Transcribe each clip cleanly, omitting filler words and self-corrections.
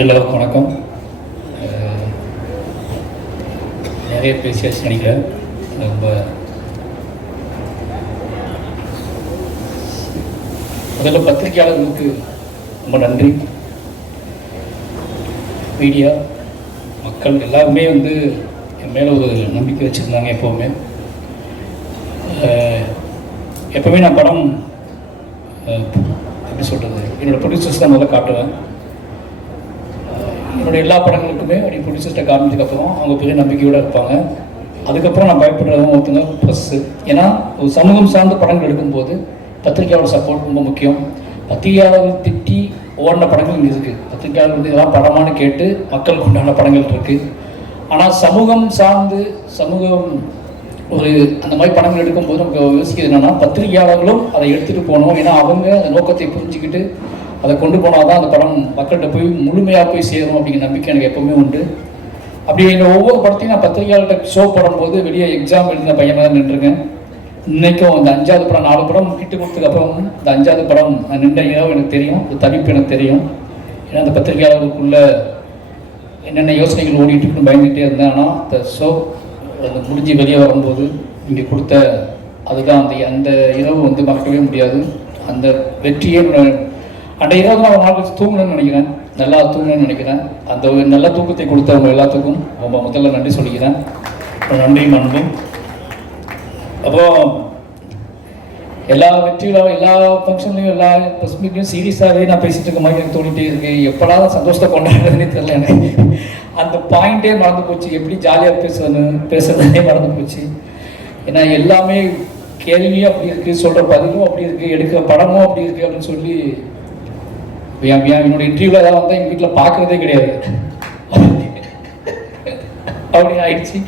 எல்லோருக்கும் வணக்கம். நிறைய பேசியாச்சு நினைக்கிறேன். ரொம்ப முதல்ல பத்திரிகையாளர்களுக்கு ரொம்ப நன்றி. மீடியா மக்கள் எல்லாருமே என் மேலே ஒரு நம்பிக்கை வச்சுருந்தாங்க. எப்போவுமே நான் படம் எப்படி சொல்கிறது, என்னோடய ப்ரொடியூசர்ஸ் தான் முதல்ல காட்டுவேன். என்னுடைய எல்லா படங்களுக்குமே அப்படி ப்ரொடியூசர்கிட்ட காமிச்சதுக்கப்புறம் அவங்க பெரிய நம்பிக்கையோடு இருப்பாங்க. அதுக்கப்புறம் நான் பயப்படுறதும் ஒருத்தங்க ப்ரெஸ்ஸு. ஏன்னா ஒரு சமூகம் சார்ந்த படங்கள் எடுக்கும்போது பத்திரிகையாளர் சப்போர்ட் ரொம்ப முக்கியம். பத்திரிகையாளர்கள் திட்டி ஓடின படங்கள் இங்கே இருக்குது. பத்திரிகையாளர்கள் இதெல்லாம் படமானு கேட்டு மக்களுக்கு உண்டான படங்கள் இருக்குது. ஆனால் சமூகம் சார்ந்து ஒரு அந்த மாதிரி படங்கள் எடுக்கும்போது நமக்கு யோசிக்கிறது என்னென்னா, பத்திரிகையாளர்களும் அதை எடுத்துகிட்டு போகணும். ஏன்னா அவங்க அந்த நோக்கத்தை புரிஞ்சுக்கிட்டு அதை கொண்டு போனால் தான் அந்த படம் மக்கள்கிட்ட போய் முழுமையாக போய் சேரும் அப்படிங்கிற நம்பிக்கை எனக்கு எப்போவுமே உண்டு. அப்படி என்னோட ஒவ்வொரு படத்தையும் நான் பத்திரிகையாளர்கிட்ட ஷோ பண்ணும்போது வெளியே எக்ஸாம் எழுதின பையனாக தான் நின்றுருக்கேன். இன்றைக்கும் அந்த 5வது படம் 4 படம் கிட்டு கொடுத்ததுக்கப்புறம் இந்த 5வது படம் நான் நின்ற இரவு எனக்கு தெரியும், இந்த தவிப்பு எனக்கு தெரியும். ஏன்னா அந்த பத்திரிகையாளர்களுக்குள்ள என்னென்ன யோசனைகள் ஓடிட்டு இருக்குன்னு பயந்துகிட்டே இருந்தேன். ஆனால் இந்த ஷோ அந்த முடிஞ்சு வெளியே வரும்போது இங்கே கொடுத்த அதுதான் அந்த இரவு மறக்கவே முடியாது. அந்த வெற்றியே அந்த இரவு தான் ஒரு நாள் வச்சு தூங்கணும்னு நினைக்கிறேன், நல்லா தூங்கணும்னு நினைக்கிறேன். அந்த ஒரு நல்ல தூக்கத்தை கொடுத்தவங்க எல்லாத்துக்கும் ரொம்ப முதல்ல நன்றி சொல்லிக்கிறேன். நன்றி அன்பும். அப்புறம் எல்லா வெற்றிகளும் எல்லா ஃபங்க்ஷன்லையும் எல்லா ப்ரெஸ் மீட்லையும் சீரியஸாகவே நான் பேசிகிட்டு இருக்க மாதிரி எனக்கு தோணிகிட்டே இருக்குது. எப்படா சந்தோஷத்தை கொண்டாடுறதுன்னே தெரியல எனக்கு. அந்த பாயிண்ட்டே மறந்து போச்சு. எப்படி ஜாலியாக பேசுறதுனே மறந்து போச்சு. ஏன்னா எல்லாமே கேள்வியும் அப்படி இருக்குது, சொல்கிற பதிலும் அப்படி இருக்குது, எடுக்கிற படமும் அப்படி இருக்குது அப்படின்னு சொல்லி என்னோட இன்டர்வியூவில் அதான் எங்கள் வீட்டில் பார்க்குறதே கிடையாது. அப்படி ஆயிடுச்சு.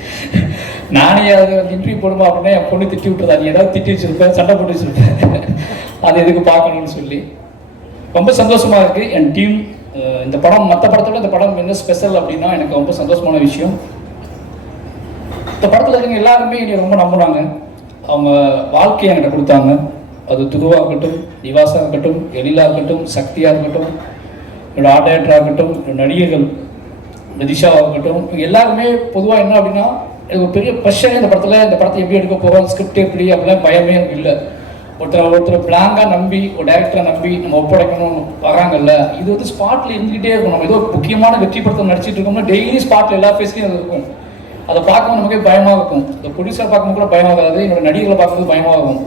நானே அது இன்டர்வியூ போடுமா அப்படின்னா என் பொண்ணு திட்டி விட்டுருதா, நீ ஏதாவது திட்டி வச்சுருப்பேன், சண்டை போட்டு வச்சுருப்பேன், அது எதுக்கு பார்க்கணும்னு சொல்லி ரொம்ப சந்தோஷமாக இருக்குது. என் டீம் இந்த படம் மற்ற படத்தோட இந்த படம் என்ன ஸ்பெஷல் அப்படின்னா எனக்கு ரொம்ப சந்தோஷமான விஷயம். இந்த படத்தில் இருக்கவங்க எல்லாருமே என்னை ரொம்ப நம்புனாங்க. அவங்க வாழ்க்கையை என்கிட்ட கொடுத்தாங்க. அது துருவாக இருக்கட்டும், நிவாசாக இருக்கட்டும், எழிலாக இருக்கட்டும், சக்தியாக இருக்கட்டும், என்னோடய ஆர்ட் டைரக்டராக இருக்கட்டும், என்னோட நடிகைகள் நிதிஷாவாக இருக்கட்டும், எல்லாருமே பொதுவாக என்ன அப்படின்னா எனக்கு ஒரு பெரிய ப்ரெஷர். இந்த படத்தை எப்படி எடுக்க போகிறோம், ஸ்கிரிப்ட் எப்படி அப்படிலாம் பயமே எனக்கு இல்லை. ஒருத்தர் பிளாங்காக நம்பி ஒரு டைரக்டரை நம்பி நம்ம ஒப்படைக்கணும்னு வராங்கல்ல, இது ஸ்பாட்டில் இருந்துக்கிட்டே இருக்கும். நம்ம ஏதோ முக்கியமான வெற்றி படத்தை நடிச்சிட்டு இருக்கோம்னா டெய்லி ஸ்பாட்டில் எல்லா ஃபேஸ்லையும் அது இருக்கும். அதை பார்க்கும்போது நமக்கே பயமாக இருக்கும். இந்த ப்ரொடியூசரை பார்க்கும்போது கூட பயமாகாது, என்னோட நடிகர்களை பார்க்கும்போது பயமாக இருக்கும்.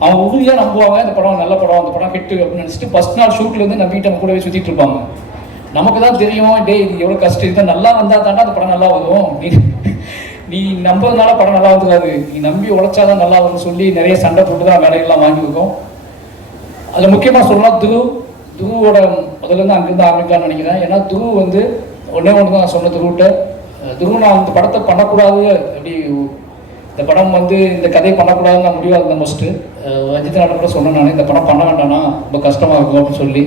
அவங்க உறுதியாக நம்புவாங்க இந்த படம் நல்ல படம், அந்த படம் ஹிட்டு அப்படின்னு நினச்சிட்டு ஃபஸ்ட் நாள் ஷூட்லேருந்து நம்பிட்டு நம்ம கூடவே சுற்றிட்டு இருப்பாங்க. நமக்கு தான் தெரியும், இது எவ்வளோ கஷ்டம், இதுதான் நல்லா வந்தால் தாண்டா அந்த படம் நல்லா வரும். நீ நம்புறதுனால படம் நல்லா வந்துடாது, நீ நம்பி உழைச்சாதான் நல்லா வரும்னு சொல்லி நிறைய சண்டை போட்டு தான் வேலைகள்லாம் வாங்கியிருக்கோம். அதில் முக்கியமாக சொல்லலாம் துருவோட முதல்ல அங்கேருந்து ஆரம்பிக்கலாம்னு நினைக்கிறேன். ஏன்னா துரு ஒன்றே ஒன்று தான் நான் சொன்ன துருவிட்ட, துரு நான் இந்த படத்தை பண்ணக்கூடாது, அப்படி இந்த படம் இந்த கதையை பண்ணக்கூடாதுன்னு நான் முடிவாக இருந்தேன். மோஸ்ட்டு ரஞ்சித் நாடு கூட சொன்னேன், நான் இந்த படம் பண்ண வேண்டாம்னா ரொம்ப கஷ்டமாக இருக்கும் அப்படின்னு சொல்லி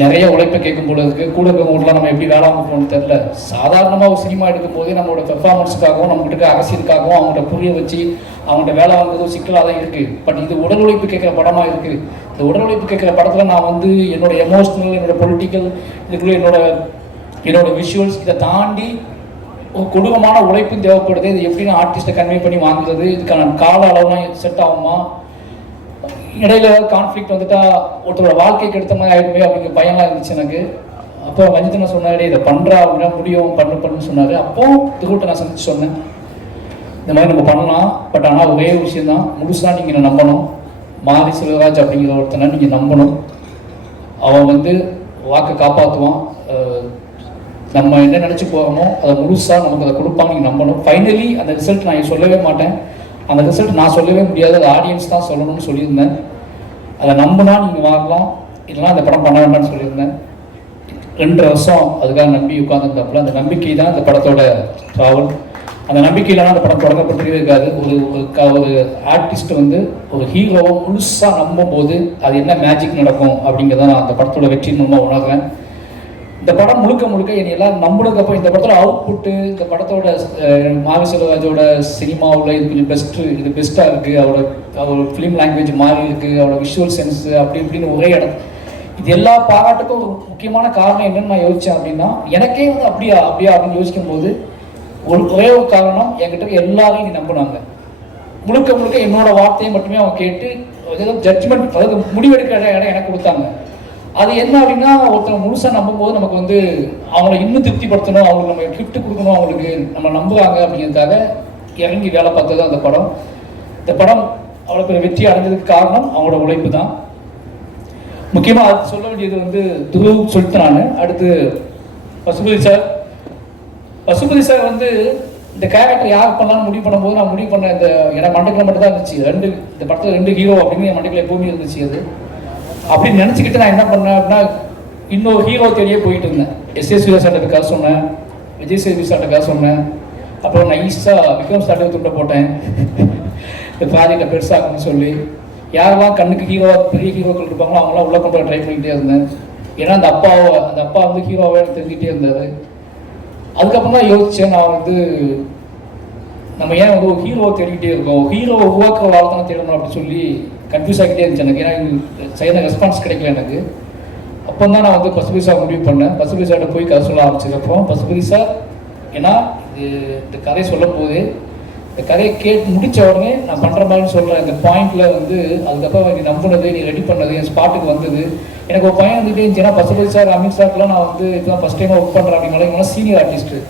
நிறைய உழைப்பை கேட்கும் போல இருக்குது. கூட இருக்கவங்களாம் நம்ம எப்படி வேலை வாங்க போகணும்னு தெரில. சாதாரணமாக ஒரு சினிமா எடுக்கும் போதே நம்மளோட பெர்ஃபார்மன்ஸுக்காகவும் நம்மகிட்ட இருக்க அரசியலுக்காகவும் அவங்கள்ட்ட புரிய வச்சு அவங்கள்ட்ட வேலை வாங்குறது சிக்கலாக தான் இருக்குது. பட் இது உடல் உழைப்பு கேட்குற படமாக இருக்குது. இந்த உடல் உழைப்பு கேட்குற படத்தில் நான் என்னோட எமோஷ்னல், என்னோட பொலிட்டிக்கல், இதுக்குள்ளே என்னோட விஷுவல்ஸ் இதை தாண்டி ஒரு கொடூரமான உழைப்பு தேவைப்படுது. இது எப்படி நான் ஆர்டிஸ்ட்டை கன்வே பண்ணி வாங்குறது, இதுக்கான கால அளவுலாம் செட் ஆகுமா, இடையில கான்ஃப்ளிக்ட் ஒருத்தரோட வாழ்க்கைக்கு எடுத்த மாதிரி ஆகிடுமே அப்படிங்கிற பயம்லாம் இருந்துச்சு எனக்கு. அப்போ ரஞ்சித் சொன்னாரு, இதை பண்ணுறா அப்படின்னா முடியும் பண்ணுன்னு சொன்னார். அப்போ திருவிட்ட நான் சந்திச்சு சொன்னேன், இந்த மாதிரி நம்ம பண்ணலாம், பட் ஆனால் ஒரே விஷயம் தான், முழுசாக நீங்கள் நம்பணும். மாரி செல்வராஜ் அப்படிங்கிற ஒருத்தனை நீங்கள் நம்பணும். அவன் வாக்கை காப்பாற்றுவான். நம்ம என்ன நினச்சி போகிறோமோ அதை முழுசாக நமக்கு அதை கொடுப்பாங்க, நீங்கள் நம்பணும். ஃபைனலி அந்த ரிசல்ட் நான் சொல்லவே மாட்டேன், அந்த ரிசல்ட் நான் சொல்லவே முடியாது, அது ஆடியன்ஸ் தான் சொல்லணும்னு சொல்லியிருந்தேன். அதை நம்பினா நீங்கள் வாங்கலாம், இல்லைனா அந்த படம் பண்ண வேண்டாம்னு சொல்லியிருந்தேன். 2 வருஷம் அதுக்காக நம்பி உட்காந்துருந்தப்பல அந்த நம்பிக்கை தான் இந்த படத்தோட ட்ராவல். அந்த நம்பிக்கையில்னா அந்த படம் தொடங்கப்பட்டிருக்கவே இருக்காது. ஒரு ஆர்டிஸ்ட் ஒரு ஹீரோவை முழுசாக நம்பும் போது அது என்ன மேஜிக் நடக்கும் அப்படிங்கிறத நான் அந்த படத்தோட வெற்றி மூலமாக உணர்றேன். இந்த படம் முழுக்க என்னை எல்லாரும் நம்பினதுக்கப்புறம் இந்த படத்தோட அவுட்புட்டு, இந்த படத்தோட மாரி செல்வராஜோட சினிமாவில் இது கொஞ்சம் இது பெஸ்ட்டாக இருக்குது, அவரோட ஃபிலிம் லாங்குவேஜ் மாறி இருக்குது, அவரோட விஷுவல் சென்ஸு அப்படி இப்படின்னு ஒரே இடம் இது எல்லா பாராட்டுக்கும் ஒரு முக்கியமான காரணம் என்னன்னு நான் யோசித்தேன் அப்படின்னா, எனக்கே வந்து அப்படியா அப்படியா அப்படின்னு யோசிக்கும் போது ஒரே ஒரு காரணம், என்கிட்ட எல்லாரையும் நீ நம்பினாங்க. முழுக்க முழுக்க என்னோட வார்த்தையை மட்டுமே அவங்க கேட்டு ஏதோ ஜட்ஜ்மெண்ட், அதாவது முடிவெடுக்கிற இடம் எனக்கு கொடுத்தாங்க. அது என்ன அப்படின்னா, ஒருத்தர் முழுசாக நம்பும் போது நமக்கு வந்து அவங்கள இன்னும் திருப்திப்படுத்தணும், அவங்களுக்கு நம்ம கிஃப்ட் கொடுக்கணும், அவங்களுக்கு நம்ம நம்புகிறாங்க அப்படிங்கிறதுக்காக இறங்கி வேலை பார்த்தது அந்த படம். இந்த படம் அவ்வளோ பெரிய வெற்றி அடைஞ்சதுக்கு காரணம் அவங்களோட உழைப்பு தான். முக்கியமாக அது சொல்ல வேண்டியது வந்து துருவ் சொல்லிட்டு நான் அடுத்து பசுபதி சார். பசுபதி சார் வந்து இந்த கேரக்டர் யார் பண்ணலான்னு முடிவு பண்ணும்போது நான் முடிவு பண்ண இந்த எனக்கு மண்டக்கில் மட்டும் தான் இருந்துச்சு. இந்த படத்தில் 2 ஹீரோ அப்படின்னு என் மண்டக்கில் எப்பவுமே இருந்துச்சு. அது அப்படின்னு நினச்சிக்கிட்டு நான் என்ன பண்ணேன் அப்படின்னா, இன்னொரு ஹீரோ தேடியே போயிட்டு இருந்தேன். எஸ்.எஸ். சூர்யா சார்ட்டுக்காக சொன்னேன், விஜய் சேதுபதி சார்ட்டுக்காக சொன்னேன், அப்புறம் நைஸாக விக்ரம் சார்ட்டு துண்டை போட்டேன் இந்த ப்ராஜெக்டை பெருசாகணும்னு சொல்லி. யாரெல்லாம் கண்ணுக்கு ஹீரோவாக பெரிய ஹீரோக்கள் இருப்பாங்களோ அவங்களாம் உள்ள கொண்டு ட்ரை பண்ணிக்கிட்டே இருந்தேன். ஏன்னா அந்த அப்பா வந்து ஹீரோவாக எனக்கு தெரிஞ்சுக்கிட்டே இருந்தார். அதுக்கப்புறம் தான் யோசித்தேன், நான் வந்து நம்ம ஏன் வந்து ஒரு ஹீரோவை தேடிக்கிட்டே இருக்கோம், ஹீரோவை உருவாக்குற வாழ் தானே தேடணும் அப்படின்னு சொல்லி கன்ஃபியூஸ் ஆகிட்டே இருந்துச்சு எனக்கு. ஏன்னா சரியான ரெஸ்பான்ஸ் கிடைக்கல எனக்கு. அப்போ தான் நான் வந்து பசுபதி சார் முடிவு பண்ணேன். பசுபதி சார்கிட்ட போய் கதை சொல்ல ஆரம்பிச்சதுக்கப்புறம், பசுபதி சார் ஏன்னா இந்த கதையை சொல்லும் போது இந்த கதையை கேட்டு முடித்த உடனே நான் பண்ணுற மாதிரி சொல்கிறேன் இந்த பாயிண்டில் வந்து அதுக்கப்புறம் நீ நம்பினது, நீ ரெடி பண்ணது, என் ஸ்பாட்டுக்கு வந்தது. எனக்கு ஒரு பையன் வந்துகிட்டே இருந்துச்சுன்னா, பசுபதி சார் அமித் சார்க்கெலாம் நான் வந்து இப்போ ஃபஸ்ட் டைமாக ஒர்க் பண்ணுறேன் அப்படின்னால இவங்களாம் சீனியர் ஆர்டிஸ்ட்டு.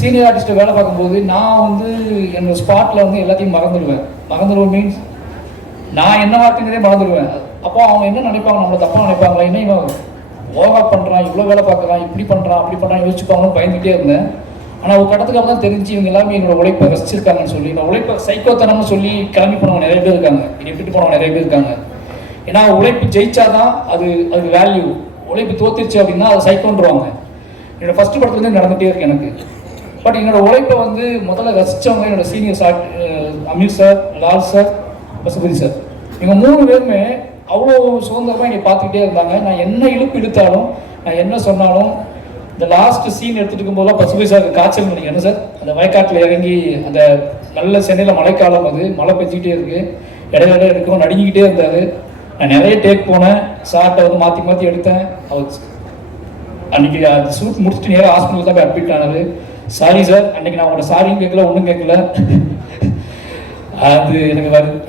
சீனியர் ஆர்டிஸ்ட்டை வேலை பார்க்கும்போது நான் வந்து என்னோட ஸ்பாட்டில் வந்து எல்லாத்தையும் மறந்துடுவேன் மீன்ஸ் நான் என்ன வார்த்தைங்கிறதே மறந்துடுவேன். அப்போ அவங்க என்ன நினைப்பாங்க, நம்மளை தப்பாக நினைப்பாங்களா, என்ன இவன் ஓவா பண்ணுறான், இவ்வளோ வேலை பார்க்குறான், இப்படி பண்ணுறான் அப்படி பண்ணுறான் யோசிச்சுப்பாங்கன்னு பயந்துகிட்டே இருந்தேன். ஆனால் ஒரு கட்டத்துக்கு அப்புறம் தான் தெரிஞ்சு இவங்க எல்லாமே என்னோட உழைப்பை ரசிச்சிருக்காங்கன்னு சொல்லி, நான் உழைப்பை சைக்கோத்தனம்னு சொல்லி கிளம்பி போனவங்க நிறைய பேர் இருக்காங்க, என்னை விட்டு போனவங்க நிறைய பேர் இருக்காங்க. ஏன்னா உழைப்பு ஜெயிச்சாதான் அதுக்கு வேல்யூ, உழைப்பு தோத்துருச்சு அப்படின்னா அது சைக்கோன்றுவாங்க. என்னோட ஃபர்ஸ்ட் படத்துலேருந்து நடந்துகிட்டே இருக்கு எனக்கு. பட் என்னோட உழைப்பை வந்து முதல்ல ரசித்தவங்க என்னோட senior sir Ameer sir, Lal sir, Pasupathi sir, இவங்க 3 பேருமே அவ்வளோ சுதந்திரமாக என்னை பார்த்துக்கிட்டே இருந்தாங்க. நான் என்ன இழுப்பு இழுத்தாலும், நான் என்ன சொன்னாலும், இந்த லாஸ்ட் சீன் எடுத்துகிட்டு இருக்கும்போதெல்லாம் பசுபதி சார் காய்ச்சல் நினைக்கிறேன் சார், அந்த வயக்காட்டில் இறங்கி அந்த நல்ல சென்னையில் மழைக்காலம், அது மழை பெஞ்சிக்கிட்டே இருக்குது, இடையில எடுக்கும் நடுங்கிக்கிட்டே இருந்தார். நான் நிறைய டேக் போனேன், சார்ட்டை வந்து மாற்றி எடுத்தேன். அவர் அன்றைக்கி அது ஷூட் முடிச்சுட்டு நேராக ஹாஸ்பிட்டல் தான் போய் அட்மிட் ஆனார். சாரி சார், அன்றைக்கி நான் உங்களோட சாரியும் கேட்கல, ஒன்றும் கேட்கல, அது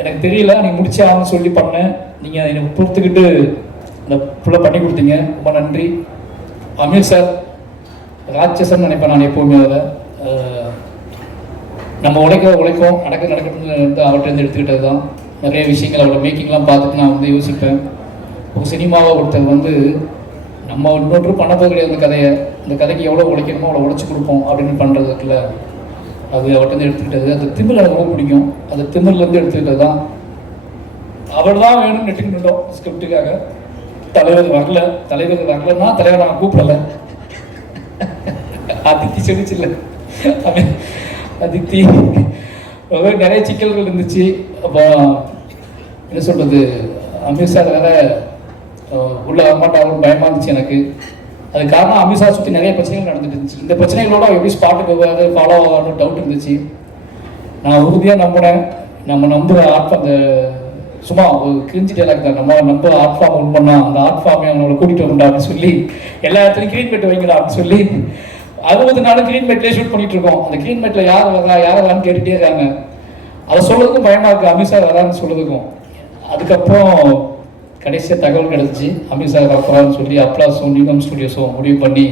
எனக்கு தெரியல, நீங்கள் முடிச்சே ஆகணும்னு சொல்லி பண்ணேன். நீங்கள் எனக்கு பொறுத்துக்கிட்டு அந்த ஃபுல்லாக பண்ணி கொடுத்தீங்க, ரொம்ப நன்றி. அமீர் சார் ராட்சசன் நினைப்பேன் நான் எப்போவுமே. அதில் நம்ம உழைக்கும் நடக்கணும்னு வந்து அவர்கிட்ட எடுத்துக்கிட்டது தான். நிறைய விஷயங்கள் அவரோட மேக்கிங்லாம் பார்த்துட்டு நான் வந்து யோசிப்பேன். ஒரு சினிமாவை ஒருத்தர் வந்து நம்ம இன்னொன்று பண்ண போக கிடையாது, அந்த கதைக்கு எவ்வளோ உழைக்கணுமோ அவ்வளோ உழைச்சி கொடுப்போம் அப்படின்னு பண்ணுறதுக்குள்ள அது அவர்கிட்ட எடுத்துக்கிட்டது. அந்த திமிர் எனக்கு ரொம்ப பிடிக்கும், அந்த திமிர்லேருந்து எடுத்துக்கிட்டது தான். அவர் தான் வேணும்னு நெட்டுக்கிட்டோம் ஸ்கிரிப்டுக்காக. தலைவர் வரலன்னா தலைவர் நான் கூப்பிடலை, அதித்தி சொல்லிச்சுல்ல, அதித்தி நிறைய சிக்கல்கள் இருந்துச்சு. அப்போ என்ன சொல்கிறது, அமீர் சார் வேற உள்ள வரமாட்டாங்கன்னு பயமாக இருந்துச்சு எனக்கு. அது காரணம் அமீர் சார் சுற்றி நிறைய பிரச்சனைகள் நடந்துட்டு இருந்துச்சு. இந்த பிரச்சனைகளோட எப்படி ஸ்பாட்டுக்கு ஃபாலோ ஆகணும்னு டவுட் இருந்துச்சு. நான் உறுதியாக நம்பினேன், நம்ம நம்புகிற அந்த சும்மா ஒரு கிரிஞ்சி டைலாக் தான், நம்ம நம்ப ஆர்ட் ஃபார்ம் ஒன்று பண்ணால் அந்த ஆர்ட் ஃபார்மை அவங்களோட கூட்டிகிட்டு வரண்டா அப்படின்னு சொல்லி எல்லா இடத்துலையும் க்ளீன் மேட் வைங்களா அப்படின்னு சொல்லி 60 நாள் க்ளீன் மேட்லேயே ஷூட் பண்ணிட்டு இருக்கோம். அந்த க்ளீன் மேட்டில் யார் வரான்னு கேட்டுகிட்டே இருக்காங்க. அதை சொல்றதுக்கும் பயமாக இருக்குது, அமீர் சார் வரான்னு சொல்றதுக்கும். அதுக்கப்புறம் கடைசியாக தகவல் கிடச்சி அமீர் சார் வரப்போறான்னு சொல்லி அப்ளாஸும் நியூகம் ஸ்டுடியோஸும் முடிவு பண்ணி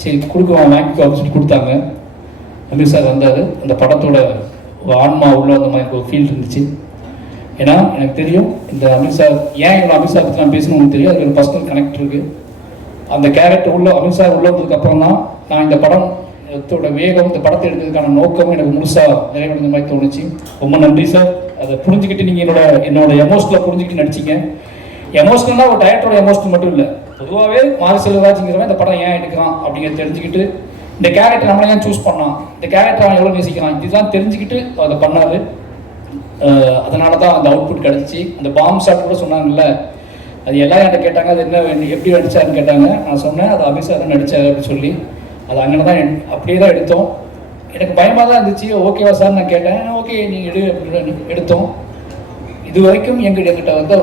சரி கொடுக்குவோம் வாங்கிக்கோ அப்படின்னு சொல்லி கொடுத்தாங்க. அமீர் சார் வந்தார். அந்த படத்தோட ஆன்மா உள்ள அந்த மாதிரி ஒரு ஃபீல் இருந்துச்சு. ஏன்னா எனக்கு தெரியும் இந்த அமீர் சார் ஏன் இவ்வளோ அமீர் சார் பற்றி நான் பேசணும்னு தெரியும். அது ஒரு பர்சனல் கனெக்ட் இருக்குது. அந்த கேரக்டர் உள்ள அமீர் சார் உள்ள வந்ததுக்கப்புறம் தான் நான் இந்த படத்தோட வேகம், இந்த படத்தை எடுக்கிறதுக்கான நோக்கமும் எனக்கு முழுசாக நிறைவேற மாதிரி தோணுச்சு. ரொம்ப நன்றி சார். அதை புரிஞ்சுக்கிட்டு நீங்கள் என்னோட எமோஷனலை புரிஞ்சுக்கிட்டு நடிச்சிங்க. எமோஷனலாக ஒரு டைரக்டரோட எமோஷனல் மட்டும் இல்லை, பொதுவாகவே மாரி செல்வராஜுங்கிறவன் இந்த படம் ஏன் எடுக்கிறான் அப்படிங்கிறத தெரிஞ்சுக்கிட்டு இந்த கேரக்டர் நம்மளை ஏன் சூஸ் பண்ணான், இந்த கேரக்டர் அவன் எவ்வளோ நேசிக்கிறான், இதுதான் தெரிஞ்சுக்கிட்டு அதை பண்ணார். அதனால தான் அந்த அவுட்புட் கிடச்சி. அந்த பாம் ஷாட் கூட சொன்னாங்கல்ல, அது எல்லாம் என்கிட்ட கேட்டாங்க, அது என்ன எப்படி நடிச்சாருன்னு கேட்டாங்க. நான் சொன்னேன் அது அமீர் சார் நடித்தார் அப்படின்னு சொல்லி. அது அங்கே தான் அப்படியே தான் எடுத்தோம். எனக்கு பயமாக தான் இருந்துச்சு. ஓகேவா சார் நான் கேட்டேன். ஓகே நீங்கள் எடு அப்படின்னு எடுத்தோம். இது வரைக்கும் எங்கிட்ட வந்து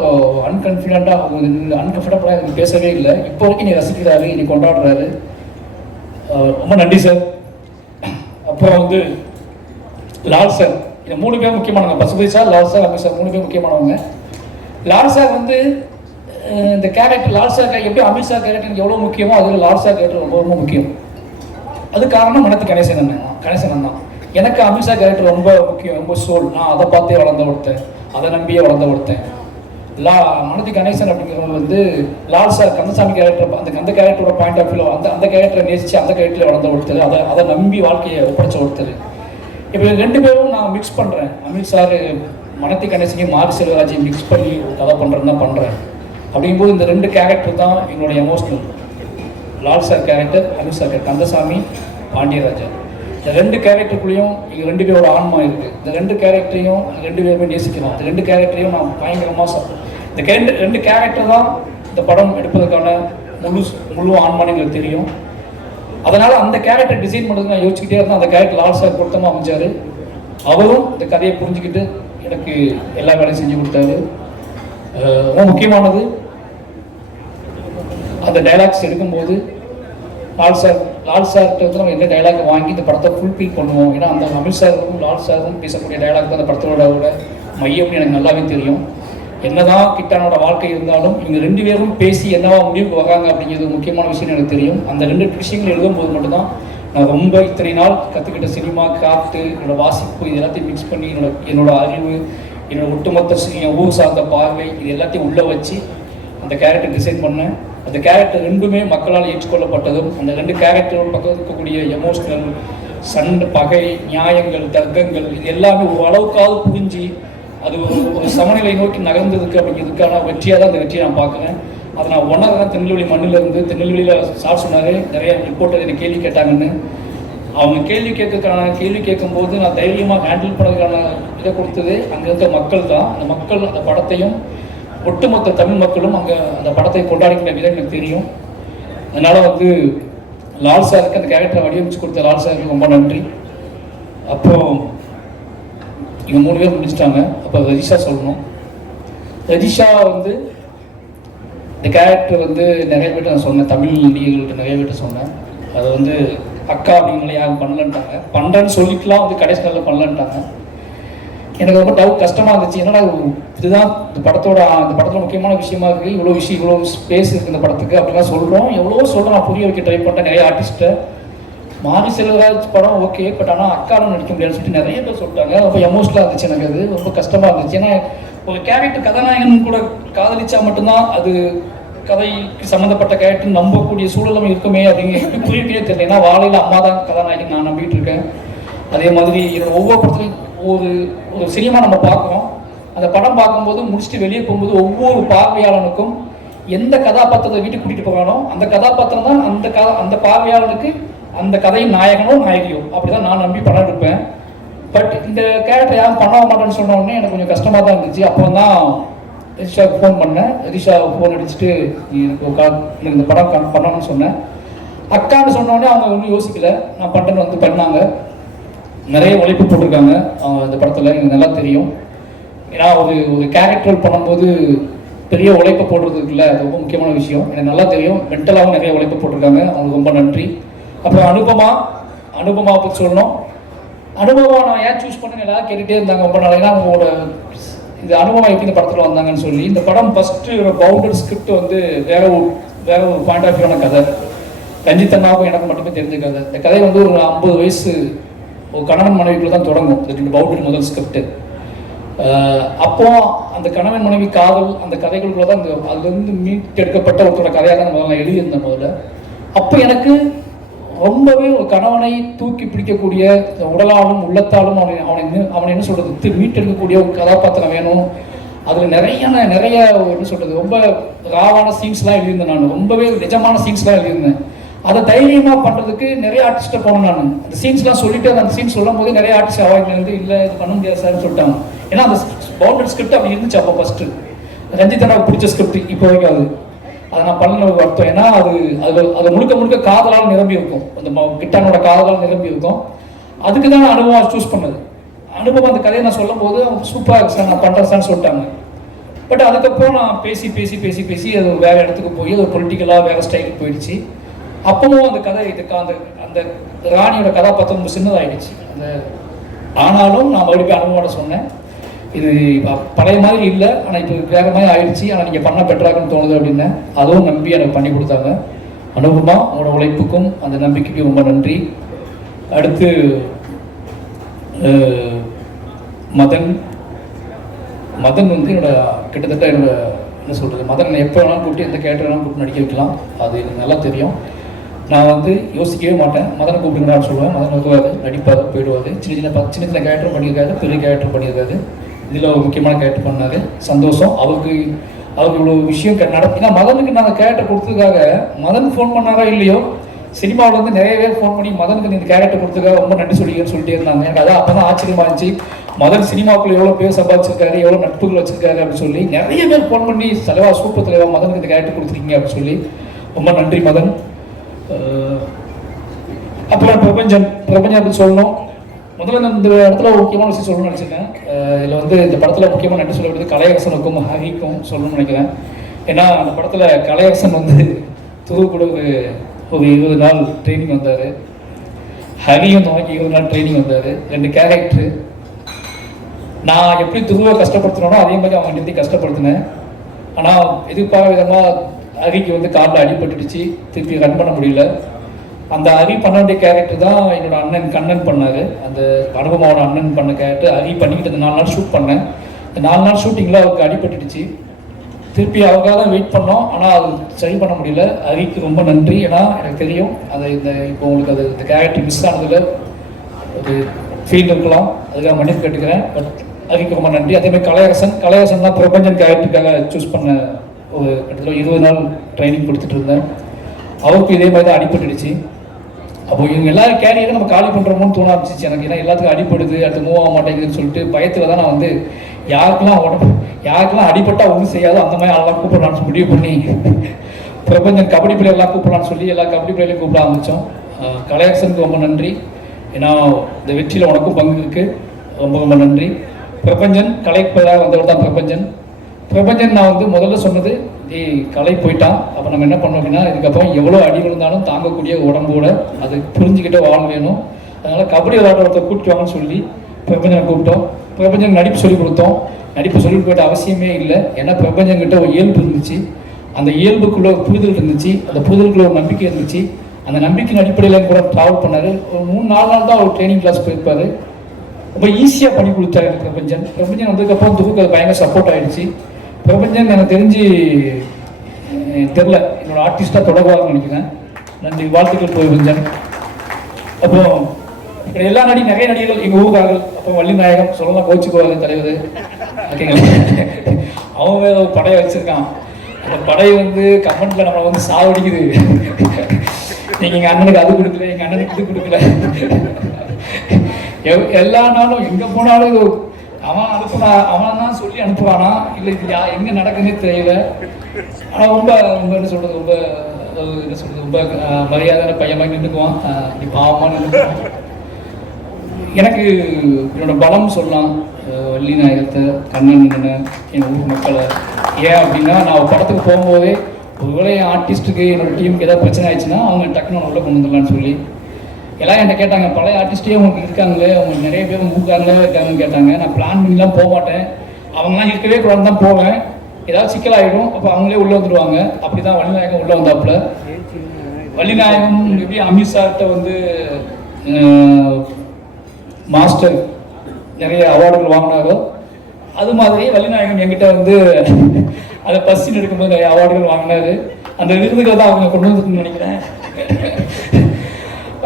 அன்கம்ஃபர்டபுளாக எனக்கு பேசவே இல்லை. இப்போ வரைக்கும் நீ ரசிக்கிறாரு, நீ கொண்டாடுறாரு. ரொம்ப நன்றி சார். அப்புறம் வந்து லால் சார், இந்த 3 பேர் முக்கியமானவங்க. Pasupathi sir, Lal sir, Amit sir 3 பேர் முக்கியமானவங்க. லால் சார் வந்து இந்த கேரக்டர், லால் சார் எப்படி அமித் சார் கேரக்டர் எவ்வளோ முக்கியமோ அதில் லால் சார் கேரக்டர் ரொம்ப ரொம்ப முக்கியம். அது காரணம் மனத்து கணேசன் தான். எனக்கு அமித் சார் கேரக்டர் ரொம்ப முக்கியம், ரொம்ப சோல். நான் அதை பார்த்தே வளர்ந்த ஒருத்தன், அதை நம்பியே வளர்ந்த ஒருத்தன். மனதி கணேசன் அப்படிங்கிறவங்க வந்து லால் சார் கந்தசாமி கேரக்டர், அந்த கேரக்டரோட பாயிண்ட் ஆஃப் வியூ, அந்த கேரக்டரை நேசிச்சு அந்த கேரக்டரில் வளர்ந்த ஒருத்தர், அதை நம்பி வாழ்க்கையை ஒப்படைச்ச ஒருத்தர். இப்போ 2 பேரும் நான் மிக்ஸ் பண்ணுறேன். அமித் சார் மனத்தி கணேசனையும் மாரி செல்வராஜையும் மிக்ஸ் பண்ணி ஒரு கதை பண்ணுறேன்னு தான் பண்ணுறேன். அப்படிங்கும்போது இந்த 2 கேரக்டர் தான் என்னுடைய emotional. Lal sir character, Amit sir character, Kandasamy, Pandiyaraja. இந்த 2 கேரக்டருக்குள்ளேயும் எங்கள் 2 பேரோட ஆன்மா இருக்குது. இந்த 2 கேரக்டரையும் 2 பேருமே நேசிக்கிறோம். இந்த 2 கேரக்டரையும் நான் பயங்கரமாக இந்த 2 கேரக்டர் தான் இந்த படம் எடுப்பதற்கான முழு ஆன்மான்னு எங்களுக்கு தெரியும். அதனால் அந்த கேரக்டர் டிசைன் பண்ணுறது நான் யோசிச்சுக்கிட்டே இருந்தேன். அந்த கேரக்டர் லால் சார் பொருத்தமாக அமைஞ்சார். அவரும் இந்த கதையை புரிஞ்சுக்கிட்டு எனக்கு எல்லா வேலையும் செஞ்சு கொடுத்தாரு. ரொம்ப முக்கியமானது, அந்த டைலாக்ஸ் எடுக்கும்போது லால் சார்கிட்ட வந்து நம்ம என்ன டைலாக் வாங்கி இந்த படத்தை ஃபுல்ஃபில் பண்ணுவோம். ஏன்னா அந்த அமித் சாரும் லால் சாரும் பேசக்கூடிய டைலாக் தான் அந்த படத்தோட மையம்னு எனக்கு நல்லாவே தெரியும். என்னதான் கிட்டானோட வாழ்க்கை இருந்தாலும் இவங்க 2 பேரும் பேசி என்னவா முடிவுக்கு வராங்க அப்படிங்கிறது முக்கியமான விஷயம் எனக்கு தெரியும். அந்த 2 விஷயங்கள் எழுதும்போது மட்டும்தான் நான் ரொம்ப இத்தனை நாள் கற்றுக்கிட்ட சினிமா, கிராஃப்ட்டு, என்னோடய வாசிப்பு, இது எல்லாத்தையும் மிக்ஸ் பண்ணி என்னோட அறிவு, என்னோட ஒட்டுமொத்த ஊர் சார்ந்த பார்வை, இது எல்லாத்தையும் உள்ளே வச்சு அந்த கேரக்டர் டிசைன் பண்ணேன். அந்த கேரக்டர் 2மே மக்களால் ஏற்றுக்கொள்ளப்பட்டதும், அந்த 2 கேரக்டரோட பக்கம் இருக்கக்கூடிய எமோஷனல், சண்டை, பகை, நியாயங்கள், தர்க்கங்கள், இது எல்லாமே ஒரு அளவுக்காவது புரிஞ்சு அது ஒரு சமநிலை நோக்கி நகர்ந்ததுக்கு அப்படிங்கிறதுக்கான வெற்றியாக தான் அந்த வெற்றியை நான் பார்க்குறேன். அதை நான் உணர்றேன். திருநெல்வேலி மண்ணிலிருந்து, திருநெல்வேலியில் சார் சொன்னார் நிறைய ரிப்போர்ட்டர் என்னை கேள்வி கேட்டாங்கன்னு. அவங்க கேள்வி கேட்கும்போது நான் தைரியமாக ஹேண்டில் பண்ணுறதுக்கான இதை கொடுத்தது அங்கே இருக்க மக்கள் தான். அந்த மக்கள் அந்த படத்தையும் ஒட்டுமொத்த தமிழ் மக்களும் அங்கே அந்த படத்தை கொண்டாடிக்கிற விதம் எனக்கு தெரியும். அதனால் வந்து லால் சாருக்கு அந்த கேரக்டரை வடிவமைச்சு கொடுத்த லால் சாருக்கு ரொம்ப நன்றி. அப்புறம் இவங்க 3 பேர் முடிச்சிட்டாங்க. அப்போ ரஜிஷா சொல்லணும். ரஜிஷா வந்து இந்த கேரக்டர் வந்து நிறைய பேர்ட்ட நான் சொன்னேன், தமிழ் நடிகர்கள்ட்ட நிறைய பேர்ட்ட சொன்னேன். அதை வந்து அக்கா அப்படிங்களே யாரும் பண்ணலன்ட்டாங்க. பண்ணுறேன்னு சொல்லிக்கலாம், வந்து கடைசி நாளில் பண்ணலன்ட்டாங்க. எனக்கு ரொம்ப கஷ்டமாக இருந்துச்சு. என்னடா இதுதான் இந்த படத்தோட முக்கியமான விஷயமா இருக்குது, இவ்வளோ ஸ்பேஸ் இருக்குது இந்த படத்துக்கு அப்படிலாம் சொல்கிறோம். எவ்வளோ சொல்கிறோம், நான் புரிய வைக்க ட்ரை பண்ணிட்டேன் நிறைய ஆர்டிஸ்ட்டை. மாரி செல்வராஜ் படம் ஓகே, பட் ஆனால் அக்காலும் நடிக்க முடியாதுன்னு சொல்லிட்டு நிறைய பேர் சொல்லிட்டாங்க. ரொம்ப எமோஷனலாக இருந்துச்சு எனக்கு. அது ரொம்ப கஷ்டமாக இருந்துச்சு. ஏன்னா ஒரு கேரக்டர் கதாநாயகன் கூட காதலிச்சா மட்டும்தான் அது கதைக்கு சம்மந்தப்பட்ட கேரக்டர் நம்பக்கூடிய சூழலும் இருக்குமே அப்படிங்கிற எப்படி புரியவே தெரியல. ஏன்னா வாழையில் அம்மா தான் கதாநாயகன் நான் நம்பிட்டு இருக்கேன். அதே மாதிரி என்னோட ஒவ்வொரு படத்துலையும் ஒரு சினிமா நம்ம பார்க்குறோம். அந்த படம் பார்க்கும்போது முடிச்சுட்டு வெளியே போகும்போது ஒவ்வொரு பார்வையாளனுக்கும் எந்த கதாபாத்திரத்தை வீட்டுக்கு கூட்டிகிட்டு போகிறானோ அந்த கதாபாத்திரம் தான் அந்த பார்வையாளனுக்கு அந்த கதையின் நாயகனோ நாயகியோ அப்படிதான் நான் நம்பி படம் எடுப்பேன். பட் இந்த கேரக்டர் யாரும் பண்ண மாட்டேன்னு சொன்ன உடனே எனக்கு கொஞ்சம் கஷ்டமாக தான் இருந்துச்சு. அப்போ தான் ரிஷாவுக்கு ஃபோன் பண்ணேன். ரிஷா ஃபோன் அடிச்சுட்டு எனக்கு இந்த படம் பண்ணணும்னு சொன்னேன். அக்கான்னு சொன்ன உடனே அவங்க ஒன்றும் யோசிக்கல, நான் பண்ணுறேன்னு வந்து பண்ணாங்க. நிறைய உழைப்பு போட்டிருக்காங்க இந்த படத்தில், எனக்கு நல்லா தெரியும். ஏன்னா ஒரு கேரக்டர் பண்ணும்போது பெரிய உழைப்பு போடுறதுக்குள்ள அது ரொம்ப முக்கியமான விஷயம். எனக்கு நல்லா தெரியும். மென்டலாகவும் நிறைய உழைப்பு போட்டிருக்காங்க, அவங்களுக்கு ரொம்ப நன்றி. அப்புறம் அனுபமா பற்றி சொல்லணும். அனுபவா நான் ஏன் சூஸ் பண்ணேன்னு எல்லாரும் கேட்டுகிட்டே இருந்தாங்க ரொம்ப நாளைக்கு. அவங்களோட இந்த அனுபவம் எப்படி இந்த படத்தில் வந்தாங்கன்னு சொல்லி. இந்த படம் ஃபஸ்ட்டு பவுண்டட் ஸ்கிரிப்ட் வந்து வேற ஒரு பாயிண்ட் ஆஃப் வியூவான கதை. ரஞ்சித் அண்ணாவுக்கும் எனக்கு மட்டுமே தெரிஞ்ச கதை. இந்த கதை வந்து ஒரு 50 வயசு ஒரு கணவன் மனைவிக்குள்ள தான் தொடங்கும் இந்த பவுண்டட் முதல் ஸ்கிரிப்ட். அப்போ அந்த கணவன் மனைவி காதல் அந்த கதைகளுக்குள்ள தான் அதுலேருந்து மீட்டெடுக்கப்பட்ட ஒருத்தரோட கதையாக தான் நம்ம எழுதியிருந்தேன் முதல்ல. அப்போ எனக்கு ரொம்பவே ஒரு கணவனை தூக்கி பிடிக்கக்கூடிய உடலாலும் உள்ளத்தாலும் அவனை என்ன சொல்றது மீட்டெடுக்கக்கூடிய ஒரு கதாபாத்திரம் வேணும். அதில் நிறைய என்ன சொல்றது ரொம்ப ராவான சீன்ஸ்லாம் எழுதியிருந்தேன். நான் ரொம்பவே நிஜமான சீன்ஸ்லாம் எழுதியிருந்தேன். அதை தைரியமாக பண்ணுறதுக்கு நிறைய ஆர்டிஸ்ட்டை போனேன். நான் அந்த சீன்ஸ்லாம் சொல்லிட்டு அந்த சீன்ஸ் சொல்லும் போது நிறைய ஆர்டிஸ்ட் அவாய்ட் வந்து இல்லை இது பண்ண முடியாது சார்னு சொல்லிட்டாங்க. ஏன்னா அந்த பவுண்டட் ஸ்கிரிப்ட் அப்படி இருந்துச்சு அப்போ ஃபஸ்ட்டு. ரஞ்சித் அண்ணாவுக்கு பிடிச்ச ஸ்கிரிப்ட் இப்போ வரைக்கும் அதை நான் பண்ண ஒரு அர்த்தம். ஏன்னா அது முழுக்க காதலால் நிரம்பி இருக்கும். அந்த கிட்டானோட காதலால் நிரம்பி இருக்கும். அதுக்கு தான் நான் அனுபவம் சூஸ் பண்ணது. அனுபவம் அந்த கதையை நான் சொல்லும் போது சூப்பராக இருக்கு சார் நான் பண்ணுறேன் சார்னு சொல்லிட்டாங்க. பட் அதுக்கப்புறம் நான் பேசி பேசி பேசி பேசி அது வேறு இடத்துக்கு போய் அது பொலிட்டிக்கலாக வேறு ஸ்டைலுக்கு போயிடுச்சு. அப்பவும் அந்த கதை இதுக்கு அந்த அந்த ராணியோட கதாபாத்திரம் ரொம்ப சின்னதாகிடுச்சு. அந்த ஆனாலும் நான் மறுபடியும் அனுபவோட சொன்னேன், இது பழைய மாதிரி இல்லை, ஆனால் இப்போ வேறு மாதிரி ஆயிடுச்சு, ஆனால் நீங்கள் பண்ண பெட்டராகன்னு தோணுது அப்படின்னு. அதுவும் நம்பி எனக்கு பண்ணி கொடுத்தாங்க. அனுபவமா உங்களோட உழைப்புக்கும் அந்த நம்பிக்கைக்கும் ரொம்ப நன்றி. அடுத்து மதன் வந்து என்னோட கிட்டத்தட்ட என்னோட என்ன சொல்கிறது, மதன் எப்போ வேணாலும் கூப்பிட்டு எந்த கேரக்டர் வேணாலும் கூப்பிட்டு நடிக்க வைக்கலாம், அது எனக்கு நல்லா தெரியும். நான் வந்து யோசிக்கவே மாட்டேன், மதனை கூப்பிடுங்கன்னு சொல்லுவேன். மதன் வருவார், நடிப்பார், போயிடுவார். சின்ன சின்ன கேரக்டர் பண்ணியிருக்காரு, பெரிய கேரக்டர் பண்ணியிருக்காரு. இதில் ஒரு முக்கியமான கேரக்டர் பண்ணார், சந்தோஷம். அவருக்கு இவ்வளோ விஷயம் ஏன்னா மதனுக்கு நாங்கள் கேரக்டர் கொடுத்ததுக்காக மதன் ஃபோன் பண்ணாரா இல்லையோ, சினிமாவில் வந்து நிறைய பேர் ஃபோன் பண்ணி மதனுக்கு இந்த கேரக்டர் கொடுத்ததுக்காக ரொம்ப நன்றி சொல்லிட்டே இருந்தாங்க. எனக்கு அதான் அப்போ தான் ஆச்சரியமாக இருந்துச்சு, மதன் சினிமாவுக்குள்ள எவ்வளோ பேர் சம்பாதிச்சிருக்காரு, எவ்வளோ நட்புகள் வச்சிருக்காரு அப்படின்னு சொல்லி நிறைய பேர் ஃபோன் பண்ணி, தலைவா சூப்பர் தலைவா, மதனுக்கு இந்த கேரக்டர் கொடுத்துருக்கீங்க அப்படின்னு சொல்லி ரொம்ப நன்றி மதன். அப்புறம் பிரபஞ்சன் அப்படின்னு சொல்லணும். முதல்ல இந்த இடத்துல ஒரு முக்கியமான விஷயம் சொல்லணும்னு நினச்சிருக்கேன். இதில் வந்து இந்த படத்தில் முக்கியமாக நன்றி சொல்ல வேண்டியது கலையரசனுக்கும் ஹரிக்கும் சொல்லணும்னு நினைக்கிறேன். ஏன்னா அந்த படத்தில் கலையரசன் வந்து துரு கூட ஒரு 20 நாள் ட்ரைனிங் வந்தார், ஹரியும் துவங்கி 20 நாள் ட்ரைனிங் வந்தார். 2 கேரக்டரு. நான் எப்படி துருவை கஷ்டப்படுத்தினோ அதே மாதிரி அவங்க நிறுத்தி கஷ்டப்படுத்தினேன். ஆனால் எதிர்பார்த்த விதமாக ஹரிக்கு வந்து காலில் அடிபட்டுடுச்சு, திருப்பி ரன் பண்ண முடியல. அந்த ஹரி பண்ண வேண்டிய கேரக்டர் தான் என்னோட அண்ணன் கண்ணன் பண்ணார். அந்த அனுபவமான அண்ணன் பண்ண கேரக்டர் ஹரி பண்ணிக்கிட்டு அந்த 4 நாள் ஷூட் பண்ணேன். இந்த 4 நாள் ஷூட்டிங்கில் அவருக்கு அடிபட்டுடுச்சு. திருப்பி அவருக்காக தான் வெயிட் பண்ணோம், ஆனால் அது சரி பண்ண முடியல. ஹரிக்கு ரொம்ப நன்றி. ஏன்னா எனக்கு தெரியும் அதை இப்போ உங்களுக்கு அது இந்த கேரக்டர் மிஸ் ஆனதில் ஒரு ஃபீல் இருக்கலாம், அதுக்காக மன்னிப்பு கேட்டுக்கிறேன். பட் ஹரிக்கு ரொம்ப நன்றி. அதேமாதிரி கலையரசன் தான் பிரபஞ்சன் கேரக்டருக்காக சூஸ் பண்ண ஒரு கிட்டத்தட்ட 20 நாள் ட்ரைனிங் கொடுத்துட்டு இருந்தேன். அவருக்கு இதே மாதிரி தான் அடிபட்டுடுச்சு. அப்போ இவங்க எல்லாரும் கேரியரை நம்ம காலி பண்ணுறோமோன்னு தோண ஆரம்பிச்சிச்சு எனக்கு. ஏன்னா எல்லாத்துக்கும் அடிப்படுது, அடுத்து மூவ் ஆக மாட்டேங்குதுன்னு சொல்லிட்டு பயத்தில் தான் நான் வந்து யாருக்கெல்லாம் அடிபட்டா ஒன்றும் செய்யாதோ அந்த மாதிரி ஆளெல்லாம் கூப்பிடலான்னு முடிவு பண்ணி பிரபஞ்சன் கபடி பிளேயர்லாம் கூப்பிடலான்னு சொல்லி எல்லா கபடி பிளேயரையும் கூப்பிட ஆரம்பித்தோம். கலையரசனுக்கு ரொம்ப நன்றி. ஏன்னா இந்த வெற்றியில் உனக்கும் பங்கு இருக்குது, ரொம்ப ரொம்ப நன்றி. பிரபஞ்சன் கலைப்பதாக வந்தவர் தான் பிரபஞ்சன் நான் வந்து முதல்ல சொன்னது, கலை போயிட்டான், அப்போ நம்ம என்ன பண்ணோம் அப்படின்னா இதுக்கப்புறம் எவ்வளோ அடி விழுந்தாலும் தாங்கக்கூடிய உடம்போட அது புரிஞ்சுக்கிட்டே வாழ வேணும். அதனால் கபடி விளையாட ஒருத்தர் கூப்பிட்டுவாங்கன்னு சொல்லி பிரபஞ்சனை கூப்பிட்டோம். பிரபஞ்சன் நடிப்பு சொல்லிக் கொடுத்தோம். நடிப்பு சொல்லிட்டு போயிட்ட அவசியமே இல்லை. ஏன்னா பிரபஞ்சன்கிட்ட ஒரு இயல்பு இருந்துச்சு, அந்த இயல்புக்குள்ள ஒரு புரிதல் இருந்துச்சு, அந்த புரிதலுக்குள்ள ஒரு நம்பிக்கை இருந்துச்சு. அந்த நம்பிக்கையின் அடிப்படையில் கூட ட்ராவல் பண்ணார். ஒரு 3-4 நாள் தான் அவர் ட்ரைனிங் கிளாஸ் போயிருப்பார். ரொம்ப ஈஸியாக பண்ணி கொடுத்தாரு பிரபஞ்சன் வந்ததுக்கப்புறம் துருக்கு அது பயங்கர சப்போர்ட் ஆகிடுச்சு. பிரபஞ்சன் எனக்கு தெரில என்னோட ஆர்டிஸ்டாக தொடர்பாக நினைக்கிறேன். நன்றி, வாழ்த்துக்கள் பிரபஞ்சன். அப்புறம் எல்லா நிறைய நடிகர்கள் எங்கள் ஊருக்காரர்கள், அப்புறம் வள்ளி நாயகம் சொல்லலாம் கோச்சுக்குவாங்க தலைவர், ஓகேங்களா. அவன் வேற ஒரு படையை வச்சிருக்கான். அந்த படை வந்து கமெண்ட்ல நம்மளை வந்து சாவடிக்குது. நீங்க எங்க அண்ணனுக்கு அது கொடுக்கல, எங்க அண்ணனுக்கு இது கொடுக்கல. எல்லா நாளும் எங்க போனாலும் அவன் தான் சொல்லி அனுப்புவானா இல்லை இது எங்க நடக்குதுன்னே தெரியல. ஆனா ரொம்ப என்ன சொல்றது, ரொம்ப மரியாதையான பையன் நின்றுக்குவான், இப்படி பாவமா நின்றுக்குவான். எனக்கு என்னோட பலம் சொல்லலாம், வள்ளி நாயகத்தை, கண்ணன் என் ஊர் மக்களை. ஏன் அப்படின்னா நான் படத்துக்கு போகும்போதே ஒருவேளை என் ஆர்டிஸ்ட்டுக்கு என்னோட டீமுக்கு ஏதாவது பிரச்சனை ஆயிடுச்சுன்னா அவங்க டக்குன்னு உள்ள கொண்டு வந்துடலான்னு சொல்லி எல்லாம் என்கிட்ட கேட்டாங்க. பழைய ஆர்டிஸ்டே உங்களுக்கு இருக்காங்களே, அவங்க நிறைய பேர் இருக்காங்கன்னு கேட்டாங்க. நான் பிளான் பண்ணிலாம் போக மாட்டேன், அவங்களாம் இருக்கவே கூடாது தான் போவேன். ஏதாவது சிக்கலாகிடும், அப்போ அவங்களே உள்ளே வந்துடுவாங்க. அப்படி தான் வள்ளிநாயகம் உள்ளே வந்தாப்புல. வள்ளிநாயகம் எப்படி அமித்ஷார்கிட்ட வந்து மாஸ்டர் நிறைய அவார்டுகள் வாங்கினாரோ அது மாதிரி வள்ளிநாயகம் என்கிட்ட வந்து அதை பஸ்ஸின் எடுக்கும்போது நிறைய அவார்டுகள் வாங்கினாரு. அந்த விருதுகளை தான் அவங்க கொண்டு வந்துருக்குன்னு நினைக்கிறேன்.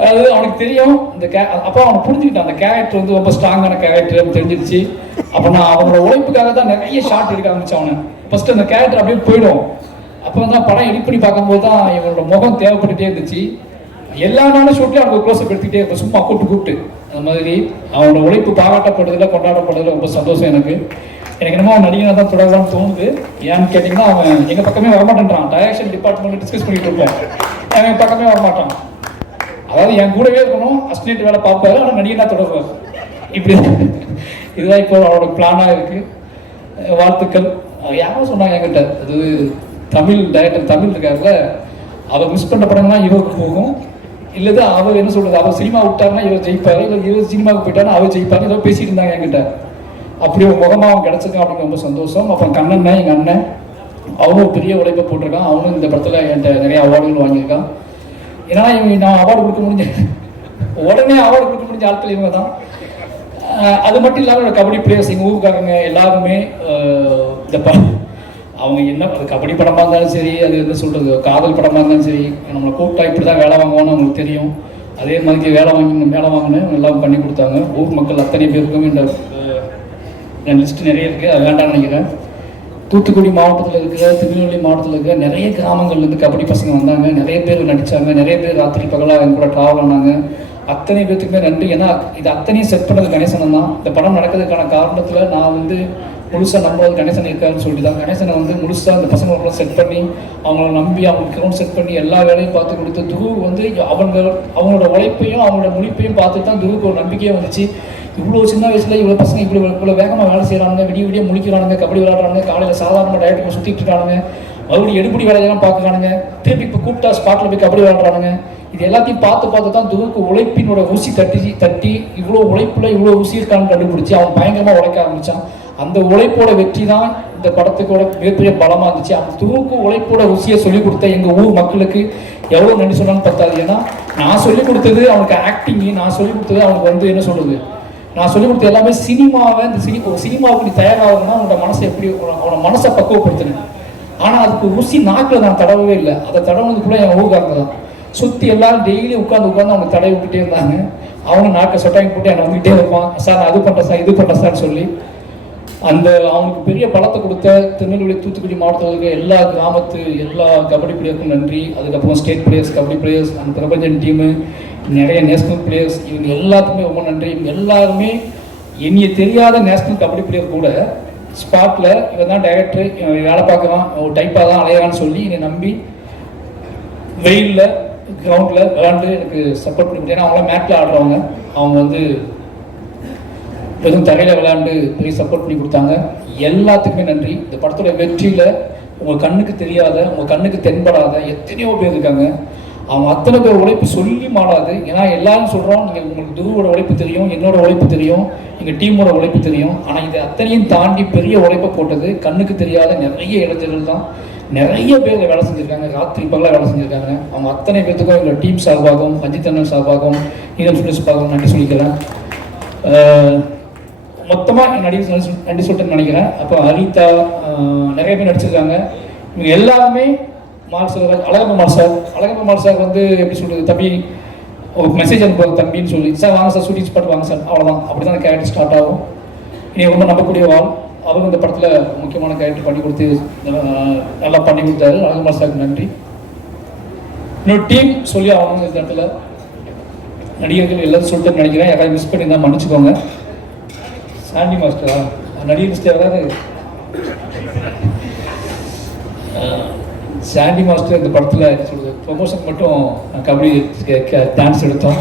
அது அவனுக்கு தெரியும். அப்போ அவனை புரிஞ்சுக்கிட்டான், அந்த கேரக்டர் வந்து ரொம்ப ஸ்ட்ராங்கான கேரக்டர் தெரிஞ்சிருச்சு. அப்போ நான் அவனோட உழைப்புக்காக தான் நிறைய ஷார்ட் எடுக்க ஆரம்பிச்சேன். அவனை ஃபர்ஸ்ட் அந்த கேரக்டர் அப்படியே போயிடும். அப்போ தான் படம் எடிட் பண்ணி பார்க்கும்போது தான் இவனோட முகம் தேவைப்பட்டுட்டே இருந்துச்சு. எல்லா நாளும் ஷூட்லேயும் அவனுக்கு க்ளோஸ்அப் எடுத்துக்கிட்டே இருப்பேன், சும்மா கூப்பிட்டு அந்த மாதிரி. அவனோட உழைப்பு பாராட்டப்படுறதுல கொண்டாடப்படுறதுல ரொம்ப சந்தோஷம் எனக்கு. என்னமோ அவன் நடிகனாக தான் தொடரலான்னு தோணுது. ஏன்னு கேட்டிங்கன்னா அவன் எங்கள் பக்கமே வரமாட்டேன்றான். டைரக்ஷன் டிபார்ட்மெண்ட்டில் டிஸ்கஸ் பண்ணிட்டு இருப்போம், அவன் பக்கமே வரமாட்டான். அதாவது என் கூடவே இருக்கணும், அஸ்டினேட் வேலை பார்ப்பாரு, ஆனால் நடிகனாக தொடருவார். இப்படி இதுதான் இப்போ அவனோட பிளானாக இருக்குது. வாழ்த்துக்கள். யாரும் சொன்னாங்க என்கிட்ட, அது தமிழ் டைரக்டர் தமிழ் இருக்காருல்ல, அவர் மிஸ் பண்ண படம்லாம் இவருக்கு போகும், இல்லது அவர் என்ன சொல்கிறது, அவர் சினிமா விட்டாருன்னா இவர் ஜெயிப்பார், இல்லை இவர் சினிமாவுக்கு போயிட்டாருன்னா அவர் ஜெயிப்பார், ஏதோ பேசிட்டு இருந்தாங்க என்கிட்ட. அப்படி ஒரு முகமாக அவன் கிடச்சிருக்கான் அப்படின்னு ரொம்ப சந்தோஷம். அப்புறம் கண்ணன் எங்கள் அண்ணன், அவனும் பெரிய உழைப்பை போட்டிருக்கான். அவனும் இந்த படத்தில் என்கிட்ட நிறைய அவார்டுகள் வாங்கியிருக்கான். ஏன்னா இவங்க நான் அவார்டு கொடுக்க முடிஞ்ச உடனே அவார்டு கொடுக்க முடிஞ்ச ஆட்கள் இவங்க தான். அது மட்டும் இல்லாமல் கபடி பிளேயர்ஸ் எங்கள் ஊருக்காரங்க எல்லாருமே இந்த அவங்க என்ன கபடி படமாக இருந்தாலும் சரி, அது என்ன சொல்கிறது காதல் படமாக இருந்தாலும் சரி, நம்மளை கூப்பிட்டா இப்படி தான் வேலை வாங்குவோன்னு அவங்களுக்கு தெரியும். அதே மாதிரி வேலை வாங்கினேன் எல்லாம் பண்ணி கொடுத்தாங்க. ஊர் மக்கள் அத்தனை பேருக்கும் இந்த லிஸ்ட்டு நிறைய இருக்குது, அது வேண்டாம்னு நினைக்கிறேன். தூத்துக்குடி மாவட்டத்தில் இருக்கிற, திருநெல்வேலி மாவட்டத்தில் இருக்கிற நிறைய கிராமங்கள்லேருந்து கபடி பசங்க வந்தாங்க. நிறைய பேர் நடித்தாங்க, நிறைய பேர் ராத்திரி பகலாக என் கூட ட்ராவல் ஆனாங்க. அத்தனை பேர்த்துக்குமே நன்றி. ஏன்னா இது அத்தனையும் செட் பண்ணது கணேசன் தான். இந்த படம் நடக்கிறதுக்கான காரணத்தில் நான் வந்து முழுசாக நம்புறது கணேசன் இருக்காருன்னு சொல்லி தான் கணேசனை வந்து முழுசாக அந்த பசங்களை செட் பண்ணி அவங்கள நம்பி அவங்களுக்கு கிரௌண்ட் செட் பண்ணி எல்லா வேலையும் பார்த்து கொடுத்து துருவு வந்து அவங்களோட உழைப்பையும் அவங்களோட முடிப்பையும் பார்த்து தான் துருவுக்கு ஒரு நம்பிக்கையே வந்துச்சு. இவ்வளோ சின்ன வயசில் இவ்வளோ பசங்க இவ்வளோ வேகமாக வேலை செய்கிறானுங்க, விடிய முழிக்கிறானுங்க, கபடி விளையாடுறாங்க, காலையில் சாதாரண டயட்டுக்கு சுற்றிட்டு இருக்கானுங்க, மறுபடியும் எடுபடி வேலையெல்லாம் பார்க்குறானுங்க, திருப்பி இப்போ கூப்பிட்டா ஸ்பாட்டில் போய் கபடி விளையாடுறானுங்க. இது எல்லாத்தையும் பார்த்து தான் துருவுக்கு உழைப்பினோட ஊசி தட்டி இவ்வளோ உழைப்பில் இவ்வளோ ஊசி இருக்கான்னு கண்டுபிடிச்சி அவன் பயங்கரமாக உழைக்க ஆரம்பித்தான். அந்த உழைப்போட வெற்றி தான் இந்த படத்துக்கோட மிகப்பெரிய பலமாக இருந்துச்சு. அந்த துருவுக்கு உழைப்போட ருசியை சொல்லிக் கொடுத்த எங்கள் ஊர் மக்களுக்கு எவ்வளோ நன்றி சொன்னான்னு பார்த்தாது. ஏன்னா நான் சொல்லிக் கொடுத்தது அவனுக்கு ஆக்டிங்கு, நான் சொல்லிக் கொடுத்தது அவனுக்கு வந்து என்ன சொல்கிறது, நான் சொல்லிக் கொடுத்த எல்லாமே சினிமாவை ஒரு சினிமாவுக்கு நீ தயாராகணும்னா அவனோட மனசை எப்படி அவனோட மனசை பக்குவப்படுத்தினேன். ஆனால் அதுக்கு ருசி நாக்கில் நான் தடவவே இல்லை. அதை தடவுனதுக்குள்ளே என் ஊருக்காரங்க தான் சுற்றி எல்லாரும் டெய்லி உட்காந்து அவங்க தடவி விட்டுட்டே இருந்தாங்க. அவங்க நாக்கை சொட்டாங்கி போட்டு என்னை வந்துக்கிட்டே இருப்பான், சார் நான் அது பண்ணுறேன் சார் இது பண்ணுறேன் சார்னு சொல்லி. அந்த அவனுக்கு பெரிய பலத்தை கொடுத்த திருநெல்வேலி தூத்துக்குடி மாவட்டத்தில் இருக்க எல்லா கிராமத்து எல்லா கபடி பிளேயருக்கும் நன்றி. அதுக்கப்புறம் ஸ்டேட் பிளேயர்ஸ், கபடி பிளேயர்ஸ், அந்த பிரபஞ்சன் டீமு, நிறைய நேஷ்னல் பிளேயர்ஸ், இவங்க எல்லாத்துக்குமே ரொம்ப நன்றி. இவங்க எல்லாருமே என்னைய தெரியாத நேஷ்னல் கபடி பிளேயர் கூட ஸ்பாட்டில் இவன் தான் டைரக்டர், இவன் வேலை பார்க்குறான், ஒரு டைப்பாக தான் அலையான்னு சொல்லி என்னை நம்பி வெயிலில் கிரவுண்டில் விளாண்டு எனக்கு சப்போர்ட் பண்ணி கொடுத்தேன். அவங்களாம் மேட்டில் ஆடுறவங்க, அவங்க வந்து வெறும் தரையில் விளையாண்டு பெரிய சப்போர்ட் பண்ணி கொடுத்தாங்க. எல்லாத்துக்குமே நன்றி. இந்த படத்தோட வெற்றியில் உங்கள் கண்ணுக்கு தெரியாத, உங்கள் கண்ணுக்கு தென்படாத எத்தனையோ பேர் இருக்காங்க. அவங்க அத்தனை பேர் உழைப்பு சொல்லி மாறாது. ஏன்னா எல்லாரும் சொல்கிறோம், நீங்கள் உங்களுக்கு துருவோட உழைப்பு தெரியும், என்னோட உழைப்பு தெரியும், எங்கள் டீமோட உழைப்பு தெரியும். ஆனால் இது அத்தனையும் தாண்டி பெரிய உழைப்பை போட்டது கண்ணுக்கு தெரியாத நிறைய இளைஞர்கள் தான். நிறைய பேர் வேலை செஞ்சுருக்காங்க, ராத்திரி பகலாக வேலை செஞ்சுருக்காங்க. அவங்க அத்தனை பேர்த்துக்கும் எங்களோட டீம் சார்பாகவும் அஜித் அண்ணன் சார்பாகவும் ஈரன் ஃபிலிம்ஸ் சார்பாகவும் நன்றி சொல்லிக்கிறேன். மொத்தமாக நன்றி சொல்லிட்டு நினைக்கிறேன். அப்போ அனிதா நிறைய பேர் நடிச்சிருக்காங்க. இவங்க எல்லாருமே அழகப்பமார் சார் வந்து எப்படி சொல்கிறது, தம்பி ஒரு மெசேஜ் அனுப்புவார் தம்பின்னு சொல்லி, சார் வாங்க சார் ஷூட்டிங் ஸ்பாட் வாங்க சார், அவ்வளோதான். அப்படி தான் அந்த கேரக்டர் ஸ்டார்ட் ஆகும். இனி ரொம்ப நம்பக்கூடிய வாழ். அவங்க இந்த படத்தில் முக்கியமான கேரக்டர் பண்ணி கொடுத்து நல்லா பண்ணி கொடுத்தாரு. அழகப்பமார் சாருக்கு நன்றி. இன்னொரு டீம் சொல்லி ஆகணும் இந்த இடத்துல. நடிகர்கள் எல்லாரும் சொல்லிட்டு நினைக்கிறேன், யாராவது மிஸ் பண்ணி தான் மன்னிச்சுக்கோங்க. சாண்டி மாஸ்டரா நடிகர் மிஸ்டர் யாராவது? சாண்டி மாஸ்டர் இந்த படத்தில் சொல்லுது ப்ரொமோஷன் மட்டும் கபடி டான்ஸ் எடுத்தோம்,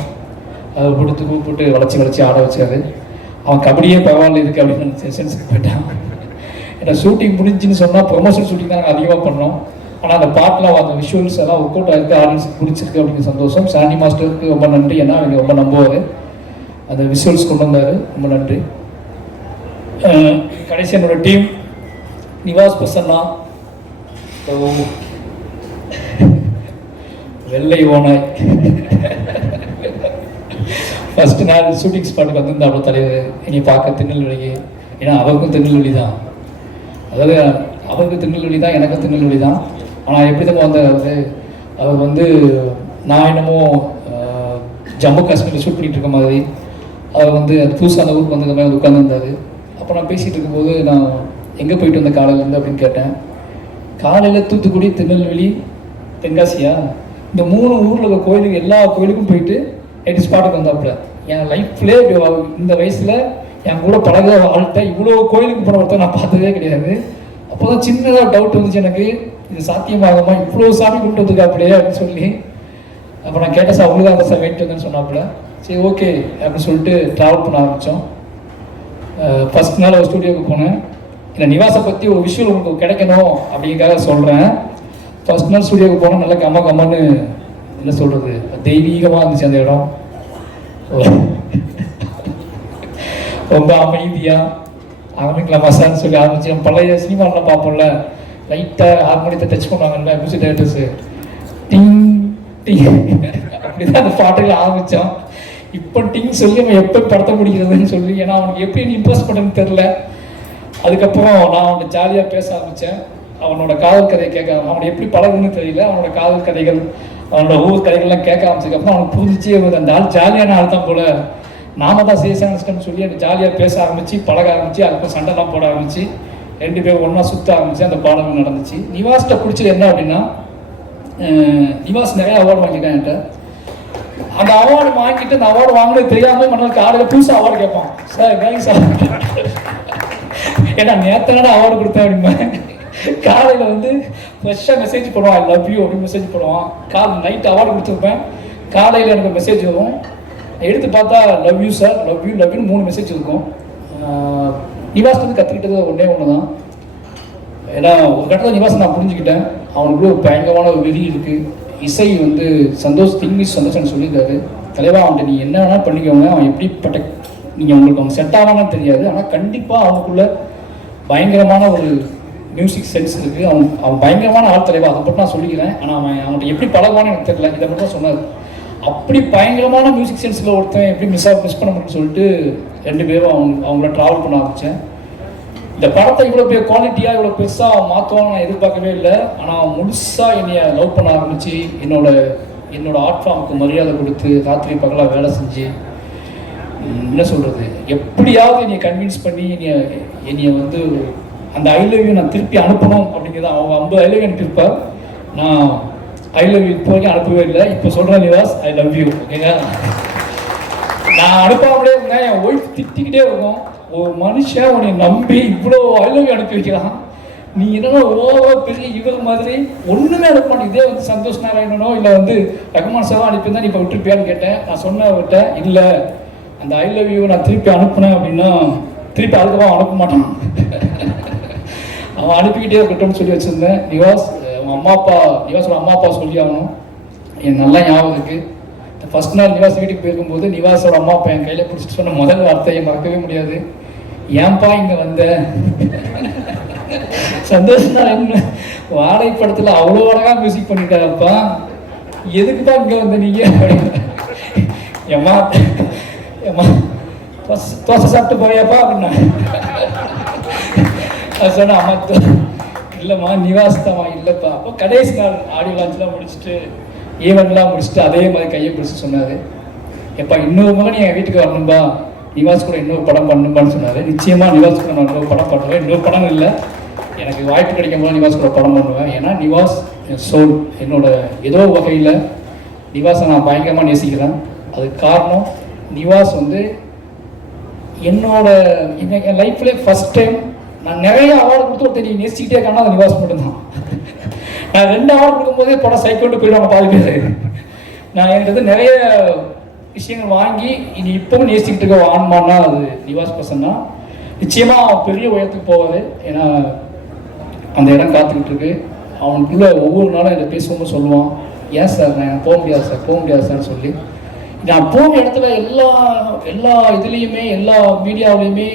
அதை போட்டு வளைச்சி ஆட வச்சாரு. அவன் கபடியே பரவாயில்ல இதுக்கு அப்படின்னு சென்ஸுக்கு போயிட்டான். ஏன்னா ஷூட்டிங் முடிஞ்சுன்னு சொன்னால் ப்ரொமோஷன் ஷூட்டிங் தான் நாங்கள் அதிகமாக பண்ணோம். ஆனால் அந்த பாட்டெலாம் அந்த விஷுவல்ஸ் எல்லாம் ஒர்க் அவுட் ஆகிருக்கு, ஆடியன்ஸுக்கு பிடிச்சிருக்கு அப்படின்னு சந்தோஷம். சாண்டி மாஸ்டருக்கு ரொம்ப நன்றி. ஏன்னா அவங்க ரொம்ப நம்புவார், அந்த விஷுவல்ஸ் கொண்டு வந்தார், ரொம்ப நன்றி. கடைசி என்னோட டீம் நிவாஸ் பிரசன்னா, வெள்ளை ஓனாய். ஃபர்ஸ்ட் நாள் ஷூட்டிங் ஸ்பாட்டுக்கு வந்திருந்தாப்புல தலைவர் என்னை பார்க்க திருநெல்வேலிக்கு. ஏன்னா அவருக்கும் திருநெல்வேலி தான், அதாவது அவருக்கு திருநெல்வேலி தான், எனக்கும் திருநெல்வேலி தான். ஆனால் எப்படி தான் வந்தார் அவர் வந்து நான் என்னமோ ஜம்மு காஷ்மீரில் ஷூட் பண்ணிகிட்டு இருக்க மாதிரி அவர் வந்து அது புதுசாக அந்த ஊருக்கு வந்தது மாதிரி உட்காந்துருந்தார். அப்போ நான் பேசிகிட்டு இருக்கும்போது நான் எங்கே போயிட்டு வந்தேன் காலையிலேருந்து அப்படின்னு கேட்டேன். காலையில் தூத்துக்குடி, திருநெல்வேலி, தென்காசியா, இந்த 3 ஊரில் இருக்க கோயிலுக்கு எல்லா கோயிலுக்கும் போயிட்டு நைட்டு ஸ்பாட்டுக்கு வந்தாப்புல. என் லைஃப்லேயே இந்த வயசில் என் கூட பழக ஆள்கிட்ட இவ்வளோ கோயிலுக்கு போன ஒருத்தர் நான் பார்த்ததே கிடையாது. அப்போ தான் சின்னதாக டவுட் வந்துச்சு எனக்கு, இது சாத்தியமாகுமா, இவ்வளோ சாமி கொண்டு வந்துருக்காப்புலையே அப்படின்னு சொல்லி. அப்போ நான் கேட்டேன், சார் உங்களுக்கு அந்த சார் வெயிட் வந்தேன்னு சொன்னாப்புல. சரி ஓகே அப்படின்னு சொல்லிட்டு ட்ராவல் பண்ண ஆரம்பித்தோம். ஃபஸ்ட் நாள் ஒரு ஸ்டூடியோவுக்கு போனேன். இந்த நிவாஸை பற்றி ஒரு விஷயம் உங்களுக்கு கிடைக்கணும் அப்படிங்கிறத சொல்கிறேன். ஃபர்ஸ்ட் நாள் ஸ்டுடியோவுக்கு போனால் நல்லா கம்மன்னு என்ன சொல்கிறது, தெய்வீகமாக இருந்துச்சு அந்த இடம். ரொம்ப அமைதியாக ஆரம்பிக்கலாமா சார்னு சொல்லி ஆரம்பிச்சு. நம்ம பழைய சினிமாலாம் பார்ப்போம்ல, லைட்டாக ஹார்மோனியத்தை டச் பண்ணுவாங்கல்ல மியூசிக் டைரக்டர்ஸு, டிங் டிங் அப்படிதான் அந்த பாட்டுகள் ஆரம்பித்தோம். இப்போ டிங் சொல்லி அவன் எப்போ படத்த முடிக்கிறதுன்னு சொல்லி, ஏன்னா அவனுக்கு எப்படி இம்ப்ரெஸ் பண்ணுன்னு தெரில. அதுக்கப்புறம் நான் அவன்கிட்ட ஜாலியாக பேச ஆரம்பித்தேன். அவனோட காதல் கதையை கேட்க, அவனை எப்படி பழகுன்னு தெரியல, அவனோட காதல் கதைகள் அவனோட ஊர் கதைகள்லாம் கேட்க ஆரம்பிச்சதுக்கப்புறம் அவனுக்கு புரிஞ்சிச்சு அந்த ஆள் ஜாலியான ஆள் தான் போல, நாம தான் சேஷானிஸ்டம்னு சொல்லி எனக்கு ஜாலியாக பேச ஆரம்பிச்சு, பழக ஆரம்பிச்சு, அதுக்கு சண்டைலாம் போட ஆரம்பிச்சு, 2 பேரும் ஒன்றா சுற்ற ஆரம்பிச்சு. அந்த பாடல்கள் நடந்துச்சு. நிவாஸ்கிட்ட பிடிச்சது என்ன அப்படின்னா, நிவாஸ் நிறைய அவார்டு வாங்கியிருக்கான் என்கிட்ட. அந்த அவார்டு வாங்கிட்டு அந்த அவார்டு வாங்கினது தெரியாமல் மன்னருக்கு காலையில் புதுசாக அவார்டு கேட்பான். சார் வேலை சார், ஏன்னா நேற்று அவார்டு கொடுத்தேன் அப்படிமா. காலையில் வந்து ஃப்ரெஷ்ஷாக மெசேஜ் பண்ணுவான், ஐ லவ் யூ அப்படின்னு மெசேஜ் பண்ணுவான். நைட் அவார்டு கொடுத்துருப்பேன், காலையில் எனக்கு மெசேஜ் வரும். எடுத்து பார்த்தா love you sir, love you 3 message இருக்கும். நிவாஸ் வந்து கற்றுக்கிட்டது ஒன்றே ஒன்று தான். ஏன்னா ஒரு கட்டத்தில் நிவாஸ் நான் புரிஞ்சுக்கிட்டேன், அவனுக்குள்ள ஒரு பயங்கரமான ஒரு வெறி இருக்குது. இசை வந்து சந்தோஷம்னு சொல்லியிருக்காரு. தலைவா அவன்கிட்ட நீ என்ன வேணால் பண்ணிக்கோங்க, அவன் எப்படிப்பட்ட நீங்கள் உங்களுக்கு அவன் செட் ஆவானு தெரியாது, ஆனால் கண்டிப்பாக அவனுக்குள்ள பயங்கரமான ஒரு மியூசிக் சென்ஸ் இருக்குது. அவன் பயங்கரமான ஆள் தலைவா, அதை மட்டும் நான் சொல்லிக்கிறேன். ஆனால் அவன்கிட்ட எப்படி பழகுவான்னு எனக்கு தெரியல, இதை மட்டும் தான் சொன்னார். அப்படி பயங்கரமான மியூசிக் சென்ஸில் ஒருத்தன் எப்படி மிஸ் பண்ண முடியும்னு சொல்லிட்டு 2 பேரும் அவங்கள ட்ராவல் பண்ண ஆரம்பித்தேன். இந்த படத்தை இவ்வளோ குவாலிட்டியாக இவ்வளோ பெருசாக மாற்றுவான்னு நான் எதிர்பார்க்கவே இல்லை. ஆனால் முழுசாக என்னைய லவ் பண்ண ஆரம்பித்து என்னோட ஆர்ட் ஃபார்முக்கு மரியாதை கொடுத்து ராத்திரி பகலாக வேலை செஞ்சு, என்ன சொல்கிறது, எப்படியாவது என்னை கன்வின்ஸ் பண்ணி என்னைய வந்து அந்த ஐ லவ் யூ நான் திருப்பி அனுப்பணும் அப்படிங்கிறத. அவங்க 50 ஐ லவ் யூ அனுப்பியிருப்பார், நான் ஐ லவ் யூ இப்போ வரைக்கும் அனுப்பவே இல்லை. இப்போ சொல்கிறேன் நிவாஸ், ஐ லவ் யூ. ஓகேங்க, நான் அனுப்பாமலே இருந்தேன். என் ஒய்ஃப் திட்டிக்கிட்டே இருக்கும், ஒரு மனுஷன் உன்னை நம்பி இவ்வளோ ஐ லவ் யூ அனுப்பி வைக்கிறான், நீ என்னன்னா ஓவர் பெரிய இவர் மாதிரி ஒன்றுமே அனுப்ப மாட்டேன். இதே வந்து சந்தோஷ் நாராயணனோ இல்லை வந்து ரகுமான் சாரோ அனுப்பியிருந்தா நீ இப்போ விட்டுருப்பியான்னு கேட்டேன். நான் சொன்னவர்கிட்ட, இல்லை அந்த ஐ லவ் யூ நான் திருப்பி அனுப்புனேன் அப்படின்னா திருப்பி அதுக்கப்புறம் அனுப்ப மாட்டான், அவன் அனுப்பிக்கிட்டே இருக்கட்டும்னு சொல்லி வச்சுருந்தேன். நிவாஸோட அம்மா அப்பா சொல்லி ஆகணும். எனக்கு நல்லா ஞாபகம் இருக்குது. ஃபர்ஸ்ட் நாள் நிவாஸ் வீட்டுக்கு போயிருக்கும்போது நிவாஸோட அம்மா அப்பா என் கையில் பிடிச்சிட்டு சொன்ன முதல் வார்த்தையை மறக்கவே முடியாது, ஏன்பா இங்கே வந்த. சந்தோஷம் தான், என்ன வாடகை படத்தில் அவ்வளோ அழகாக மியூசிக் பண்ணிட்டாரப்பா, எதுக்குப்பா இங்கே வந்த நீங்கள். ஏம்மா தோசை சாப்பிட்டு போறியாப்பா அப்படின்னா அது சொன்ன. அம்மா இல்லைம்மா நிவாஸ் தான்மா. இல்லைப்பா. அப்போ கடைசி நாள் ஆடியோ லான்ச்லாம் முடிச்சுட்டு ஈவெண்ட்லாம் முடிச்சுட்டு அதே மாதிரி கையை பிடிச்சி சொன்னார், எப்பா இன்னொரு மகன் என் வீட்டுக்கு வரணும்பா, நிவாஸ் கூட இன்னொரு படம் பண்ணணும்பான்னு சொன்னார். நிச்சயமாக நிவாஸ் கூட நான் இன்னொரு படம் பண்ணுவேன். இன்னொரு படம் இல்லை, எனக்கு வாய்ப்பு கிடைக்கும் போது நிவாஸ் கூட படம் பண்ணுவேன். ஏன்னா நிவாஸ் என் சோல், என்னோட ஏதோ வகையில் நிவாஸை நான் பயங்கரமாக நேசிக்கிறேன். அதுக்கு காரணம் நிவாஸ் வந்து என்னோட என் லைஃப்லேயே ஃபஸ்ட் டைம் நான் நிறைய அவார்டு கொடுத்து ஒருத்தர் நீ நேசிக்கிட்டே இருக்கானா அது நிவாஸ் மட்டும்தான். நான் 2 அவார்டு கொடுக்கும்போதே படம் சைக்கோட்டு போயிடுவாங்க பாதி பேர். நான் என்கிட்ட நிறைய விஷயங்கள் வாங்கி இனி இப்பவும் நேசிக்கிட்டு இருக்க ஆன்மான்னா அது நிவாஸ் பர்சன் தான். நிச்சயமாக அவன் பெரிய உயரத்துக்கு போவார். ஏன்னா அந்த இடம் காத்துக்கிட்டு இருக்கு. அவனுக்குள்ள ஒவ்வொரு நாளும் இதை பேசுவோம்னு சொல்லுவான், ஏன் சார் நான் போக முடியாது சார் சொல்லி. நான் போன இடத்துல எல்லா இதுலேயுமே எல்லா மீடியாவிலையுமே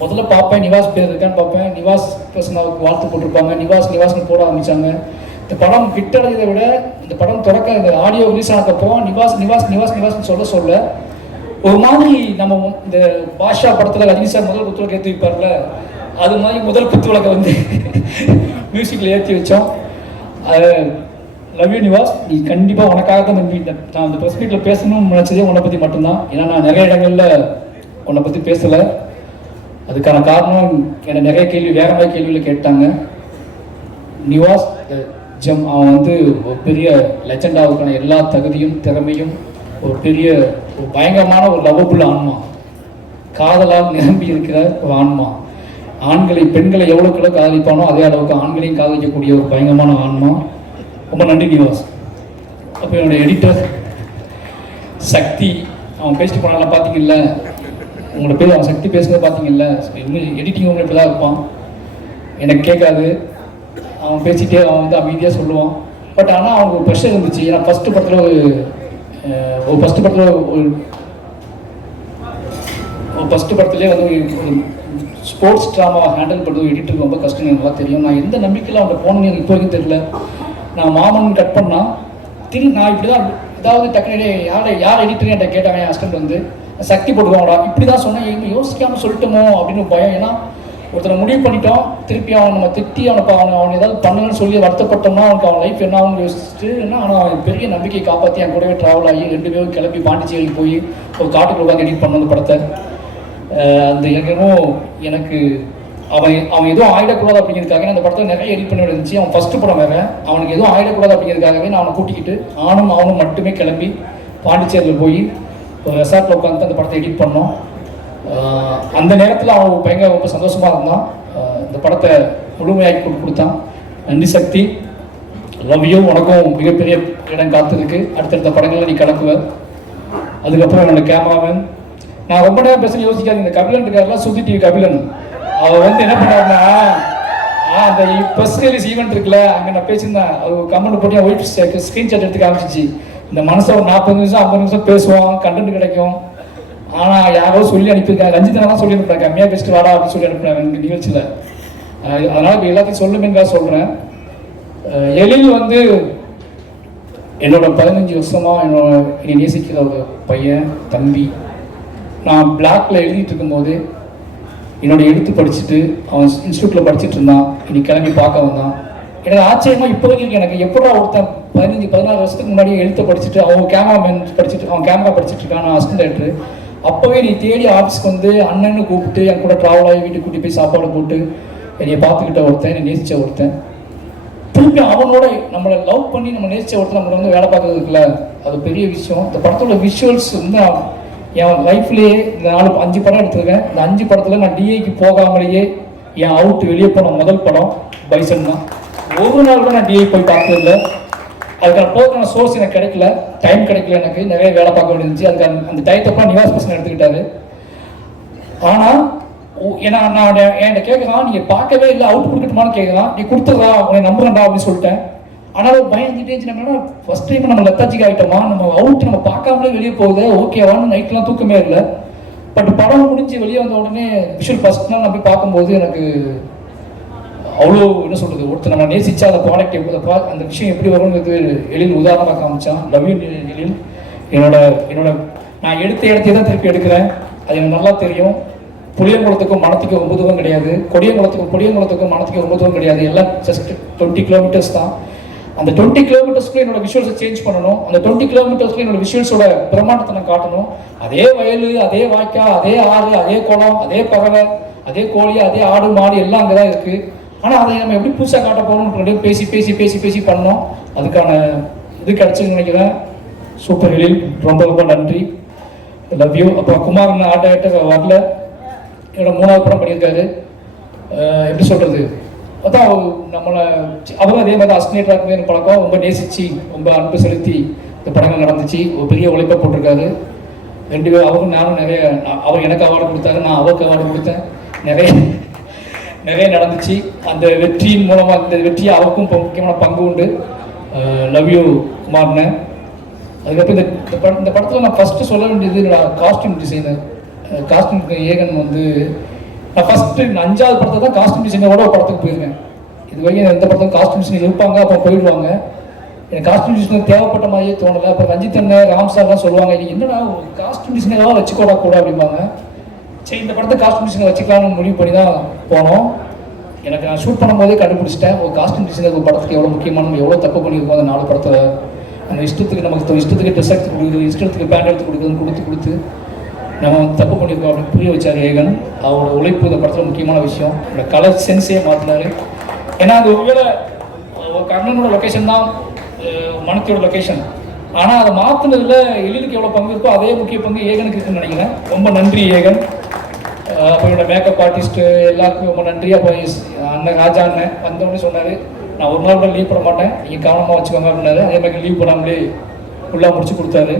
முதல்ல பார்ப்பேன், நிவாஸ் பேர் இருக்கான்னு பார்ப்பேன். நிவாஸ் பர்சனாவுக்கு வாழ்த்து போட்டிருப்பாங்க, நிவாஸ்னு போட ஆரம்பித்தாங்க. இந்த படம் கிட்டடைஞ்சதை விட இந்த படம் தொடக்க இந்த ஆடியோ ரிலீஸ் ஆனதுக்கப்புறம் நிவாஸ்னு சொல்ல ஒரு மாதிரி நம்ம இந்த பாஷா படத்தில் ரஜினி சார் முதல் குத்துவிளக்கு ஏற்றி வைப்பார்ல, அது மாதிரி முதல் குத்துவிளக்கை வந்து மியூசிக்கில் ஏற்றி வச்சோம். அது லவ் யூ நிவாஸ், நீ கண்டிப்பாக உனக்காக தான் நான் இந்த ப்ரெஸ் மீட்டில் பேசணும்னு நினச்சதே உன்னை பற்றி மட்டும்தான். ஏன்னா நான் நிறைய இடங்களில் உன்னை பற்றி பேசலை. அதுக்கான காரணம் என்னை நிறைய வேற மாதிரி கேள்வியில் கேட்டாங்க. நிவாஸ் ஜம் அவன் வந்து ஒரு பெரிய லெஜெண்டாவுக்கான எல்லா தகுதியும் திறமையும் ஒரு பயங்கரமான ஒரு லவ்வபுள் ஆன்மா, காதலால் நிரம்பி இருக்கிற ஒரு ஆன்மா. பெண்களை எவ்வளோக்குள்ள காதலிப்பானோ அதே அளவுக்கு ஆண்களையும் காதலிக்கக்கூடிய ஒரு பயங்கரமான ஆன்மா. ரொம்ப நன்றி நிவாஸ். அப்போ என்னோட எடிட்டர் சக்தி, அவன் பேசிட்டு போனால பார்த்தீங்கல்ல, உங்களோட பேர் அவன் சக்தி பேசுகிறத பார்த்தீங்கல்ல, இன்னும் எடிட்டிங் இப்படி தான் இருப்பான். எனக்கு கேட்காது, அவன் பேசிகிட்டே அவன் வந்து அமைதியாக சொல்லுவான். பட் ஆனால் அவனுக்கு ஒரு ப்ரெஷர் இருந்துச்சு. ஏன்னா ஃபஸ்ட்டு படத்தில் ஃபஸ்ட்டு படத்துலேயே வந்து ஒரு ஸ்போர்ட்ஸ் ட்ராமா ஹேண்டில் பண்ணுறது எடிட்டருக்கு ரொம்ப கஷ்டம், எனக்கு நல்லா தெரியும். நான் எந்த நம்பிக்கையில் அவன்கிட்ட போனேன்னு எனக்கு இப்போ வரைக்கும் தெரியல. நான் மாமன் கட் பண்ணால் நான் இப்படி தான் ஏதாவது டக்குனே யார் எடிட்டர் என்கிட்ட கேட்டாங்க. என் ஹஸ்பண்ட் வந்து சக்தி போட்டுக்கோங்கடா இப்படி தான் சொன்னேன், எங்கே யோசிக்காமல் சொல்லிட்டோமோ அப்படின்னு பயம். ஏன்னா ஒருத்தரை முடிவு பண்ணிட்டோம், திருப்பி அவனை நம்ம திட்டி அவனை ஏதாவது பண்ணுன்னு சொல்லி வருத்தப்பட்டோம்னா அவனுக்கு அவன் லைஃப் என்ன ஆகும்னு யோசிச்சுட்டு ஆனால் அவன் பெரிய நம்பிக்கையை காப்பாற்றி என் கூடவே ட்ராவல் ஆகி 2 பேரும் கிளம்பி பாண்டிச்சேரிக்கு போய் ஒரு காட்டுக்குள்ள உட்காந்து எடிட் பண்ண அந்த படத்தை. அந்த எனக்கு அவன் எதுவும் ஆயிடக்கூடாது அப்படிங்கிறதுக்காக அந்த படத்தில் நிறைய எடிட் பண்ண இருந்துச்சு. அவன் ஃபஸ்ட்டு படம் வேறு, அவனுக்கு எதுவும் ஆயிடக்கூடாது அப்படிங்கிறதுக்காகவே நான் அவனை கூட்டிக்கிட்டு அவனும் மட்டுமே கிளம்பி பாண்டிச்சேரியில் போய் ஒரு ரெசார்ட்டில் உட்காந்து அந்த படத்தை எடிட் பண்ணோம். அந்த நேரத்தில் அவன் பயங்கர ரொம்ப சந்தோஷமாக இருந்தான். இந்த படத்தை முழுமையாக்கி கொடுத்தான். நன்றி சக்தி, லவ் யூ. உனக்கும் மிகப்பெரிய இடம் காத்திருக்கு, அடுத்தடுத்த படங்களில் நீ கலக்குவ. அதுக்கப்புறம் என்னோட கேமராமேன், நான் ரொம்ப நேரம் பேச யோசிக்காது. இந்த கபிலன் இருக்காருலாம், சுதி டிவி கபிலன், அவர் வந்து என்ன பண்ணாருன்னா அந்த ப்ரெஸ் ரிலீஸ் ஈவெண்ட் இருக்குல்ல, அங்கே நான் பேசியிருந்தேன். அது கமெண்ட் போட்டு என் ஒய்ஃப் ஸ்க்ரீன்ஷாட் எடுத்து காமிச்சிச்சு. இந்த மனசை ஒரு 40 நிமிஷம் 50 நிமிஷம் பேசுவான், கண்டென்ட் கிடைக்கும். ஆனால் யாரோ சொல்லி அனுப்பியிருக்காங்க, ரஞ்சிதனா தான் சொல்லி அனுப்புறாங்க, கம்மியாக பேசிட்டு வாடா அப்படின்னு சொல்லி அனுப்புறாங்க எங்கள் நிகழ்ச்சியில். அதனால் இப்போ எல்லாத்தையும் சொல்லுமேன்னு சொல்கிறேன். எழில் வந்து என்னோட 15 வருஷமாக என்னை நேசிக்கிற ஒரு பையன், தம்பி. நான் பிளாக்ல எழுதிட்டு இருக்கும்போது என்னோட எழுத்து படிச்சுட்டு அவன் இன்ஸ்டியூட்டில் படிச்சுட்டு இருந்தான். இன்னைக்கு கிளம்பி பார்க்க வந்தான். எனக்கு ஆச்சரியமாக இப்போ வரைக்கும் எனக்கு எப்படா ஒருத்தன் 15-16 வருஷத்துக்கு முன்னாடியே எழுத்தை படிச்சுட்டு அவன் கேமராமேன் படிச்சுட்டு அவன் கேமரா படிச்சுட்டு இருக்கான், அசிஸ்டன்ட் டைரக்டர். அப்போவே நீ தேடி ஆஃபீஸ்க்கு வந்து அண்ணன்னு கூப்பிட்டு என் கூட ட்ராவல் ஆகி வீட்டுக்கு கூட்டி போய் சாப்பாடு போட்டு என்னை பார்த்துக்கிட்ட ஒருத்தன், என்னை நேசித்த ஒருத்தன். திருப்பி அவனோட நம்மளை லவ் பண்ணி நம்ம நேசித்த ஒருத்தர் நம்மளை வந்து வேலை பார்க்கறது இருக்குல்ல, அது பெரிய விஷயம். இந்த படத்தோட விஷுவல்ஸ் வந்து என் லைஃப்லேயே இந்த 5 படம் எடுத்திருக்கேன். இந்த 5 படத்தில் நான் டிஐக்கு போகாமலேயே என் அவுட் வெளியே போன முதல் படம் பைசன் தான். ஒரு நாள் கூட நான் டிஐ போய் பார்த்ததில்லை. அதுக்கான போதுக்கான சோர்ஸ் எனக்கு கிடைக்கல, டைம் கிடைக்கல, எனக்கு நிறைய வேலை பார்க்க வேண்டியிருந்துச்சு. அதுக்கான அந்த டயத்தப்போ நிவாஸ் பசங்க எடுத்துக்கிட்டாரு. ஆனால் ஏன்னா நான் என்கிட்ட கேட்கலாம், நீங்கள் பார்க்கவே இல்லை அவுட் கொடுக்கட்டுமான்னு கேட்கலாம், நீ கொடுத்துடா உன்னை நம்புறேன்டா அப்படின்னு சொல்லிட்டேன். ஆனால் பயந்துட்டே நம்ம ஃபர்ஸ்ட் டைம் நம்ம லெத்தாஜிக் ஆகிட்டோமா, நம்ம அவுட் நம்ம பார்க்காமலே வெளியே போகுது, ஓகேவான்னு நைட்லாம் தூக்கமே இல்லை. பட் படம் முடிஞ்சு வெளியே வந்த உடனே விஷுவல் ஃபர்ஸ்ட் நாள் நான் போய் பார்க்கும்போது எனக்கு அவ்வளோ என்ன சொல்கிறது, ஒருத்தர் நம்ம நேசிச்சா அந்த ப்ராடக்ட் அந்த விஷயம் எப்படி வரும்ங்கிறது எழில் உதாரணமாக காமிச்சான். லவ் யூ எழில். என்னோட நான் எடுத்த இடத்தையே தான் திருப்பி எடுக்கிறேன், அது எனக்கு நல்லா தெரியும். புளியங்குளத்துக்கும் மணத்துக்கு ரொம்ப தூரம் கிடையாது, புளியங்குளத்துக்கும் மணத்துக்கு ரொம்ப தூரம் கிடையாது, எல்லாம் ஜஸ்ட் 20 கிலோமீட்டர்ஸ் தான். அந்த 20 கிலோமீட்டர்ஸ்க்குள்ள என்னோட விஷுவல்ஸை சேஞ்ச் பண்ணணும். அந்த 20 கிலோமீட்டர்ஸ்க்குள்ள என்னோட விஷுவல்ஸோட பிரமாண்டத்தை நான் காட்டணும். அதே வயல், அதே வாய்க்கா, அதே ஆறு, அதே குளம், அதே பறவை, அதே கோழி, அதே ஆடு மாடு எல்லாம் அங்கே தான் இருக்குது. ஆனால் அதை நம்ம எப்படி புதுசாக காட்ட போகணும்னு பேசி பேசி பேசி பேசி பண்ணோம். அதுக்கான இது கிடச்சுன்னு நினைக்கிறேன். சூப்பர் எழில், ரொம்ப ரொம்ப நன்றி, லவ் யூ. அப்புறம் குமார் ஆர்ட் டைரக்டர் வரல, என்னோட 3வது படம் பண்ணியிருக்காரு. எப்படி சொல்கிறது, அதான் நம்மளை அவரும் அதே மாதிரி அஸ்னேட்டராக எனக்கு பழக்கம், ரொம்ப நேசித்து ரொம்ப அன்பு செலுத்தி இந்த படங்கள் நடந்துச்சு. ஒரு பெரிய உழைப்பை போட்டிருக்காரு. 2 பேரும் அவரும் நானும் நிறைய, அவர் எனக்கு அவார்டு கொடுத்தாரு, நான் அவருக்கு அவார்டு கொடுத்தேன். நிறைய நடந்துச்சு. அந்த வெற்றியின் மூலமாக இந்த வெற்றியை அவருக்கும் முக்கியமான பங்கு உண்டு. லவ் யூ குமார்னு. அதுக்கப்புறம் இந்த படத்தில் நான் ஃபஸ்ட்டு சொல்ல வேண்டியது என்னோட காஸ்டியூம் டிசைனர். காஸ்டியூம் ஏகன் வந்து நான் ஃபஸ்ட்டு 5வது படத்தை தான் காஸ்டியூம் டிசைனரோட ஒரு படத்துக்கு போயிருக்கேன். இது வரைக்கும் எந்த படத்துக்கும் காஸ்டியூம் டிசைனர் இருப்பாங்க, அப்புறம் போயிடுவாங்க. எனக்கு காஸ்டியூம் டிசைனர் தேவைப்பட்ட மாதிரியே தோணலை. அப்புறம் ரஞ்சித் அண்ணன், ராம் சார்லாம் சொல்லுவாங்க, நீ என்னடா காஸ்டியூம் டிசைனராக வச்சுக்கூடா கூட அப்படிம்பாங்க. சரி, இந்த படத்தை காஸ்டியூம் டிசைனர் வச்சுக்கலாம்னு முடிவு பண்ணி தான் போனோம். எனக்கு நான் ஷூட் பண்ணும்போதே கண்டுபிடிச்சிட்டேன், ஒரு காஸ்டியூம் டிசைனர் ஒரு படத்துக்கு எவ்வளோ முக்கியமான, நம்ம எவ்வளோ தப்பு பண்ணியிருக்கோம் அந்த 4 படத்தில். நம்ம இஷ்டத்துக்கு ட்ரெஸ் எடுத்து கொடுக்குறது, இஷ்டத்துக்கு பேண்ட் எடுத்து கொடுக்குறதுன்னு கொடுத்து நம்ம தப்பு பண்ணியிருக்கோம் அப்படின்னு புரிய வச்சார் ஏகன். அவரோட உழைப்பு இந்த படத்தில் முக்கியமான விஷயம். அவரோட கலர் சென்ஸே மாற்றினார். ஏன்னா அது ஒருவேளை கர்ணனோட லொக்கேஷன் தான் மனத்தியோட லொக்கேஷன், ஆனால் அதை மாற்றினதில் எழிலுக்கு எவ்வளோ பங்கு இருக்கோ அதே முக்கிய பங்கு ஏகனுக்கு இருக்குன்னு நினைக்கிறேன். ரொம்ப நன்றி ஏகன். அப்போ என்னோட மேக்கப் ஆர்டிஸ்ட்டு எல்லாருக்கும் ரொம்ப நன்றி. அப்போ அண்ணன் ராஜா அண்ணன் வந்தோடனே சொன்னார், நான் ஒரு நாள் கூட லீவ் பண்ண மாட்டேன், நீங்கள் கவனமாக வச்சுக்கோங்க அப்படின்னாரு. அதே மாதிரி லீவ் பண்ணாமலே ஃபுல்லாக முடிச்சு கொடுத்தாரு.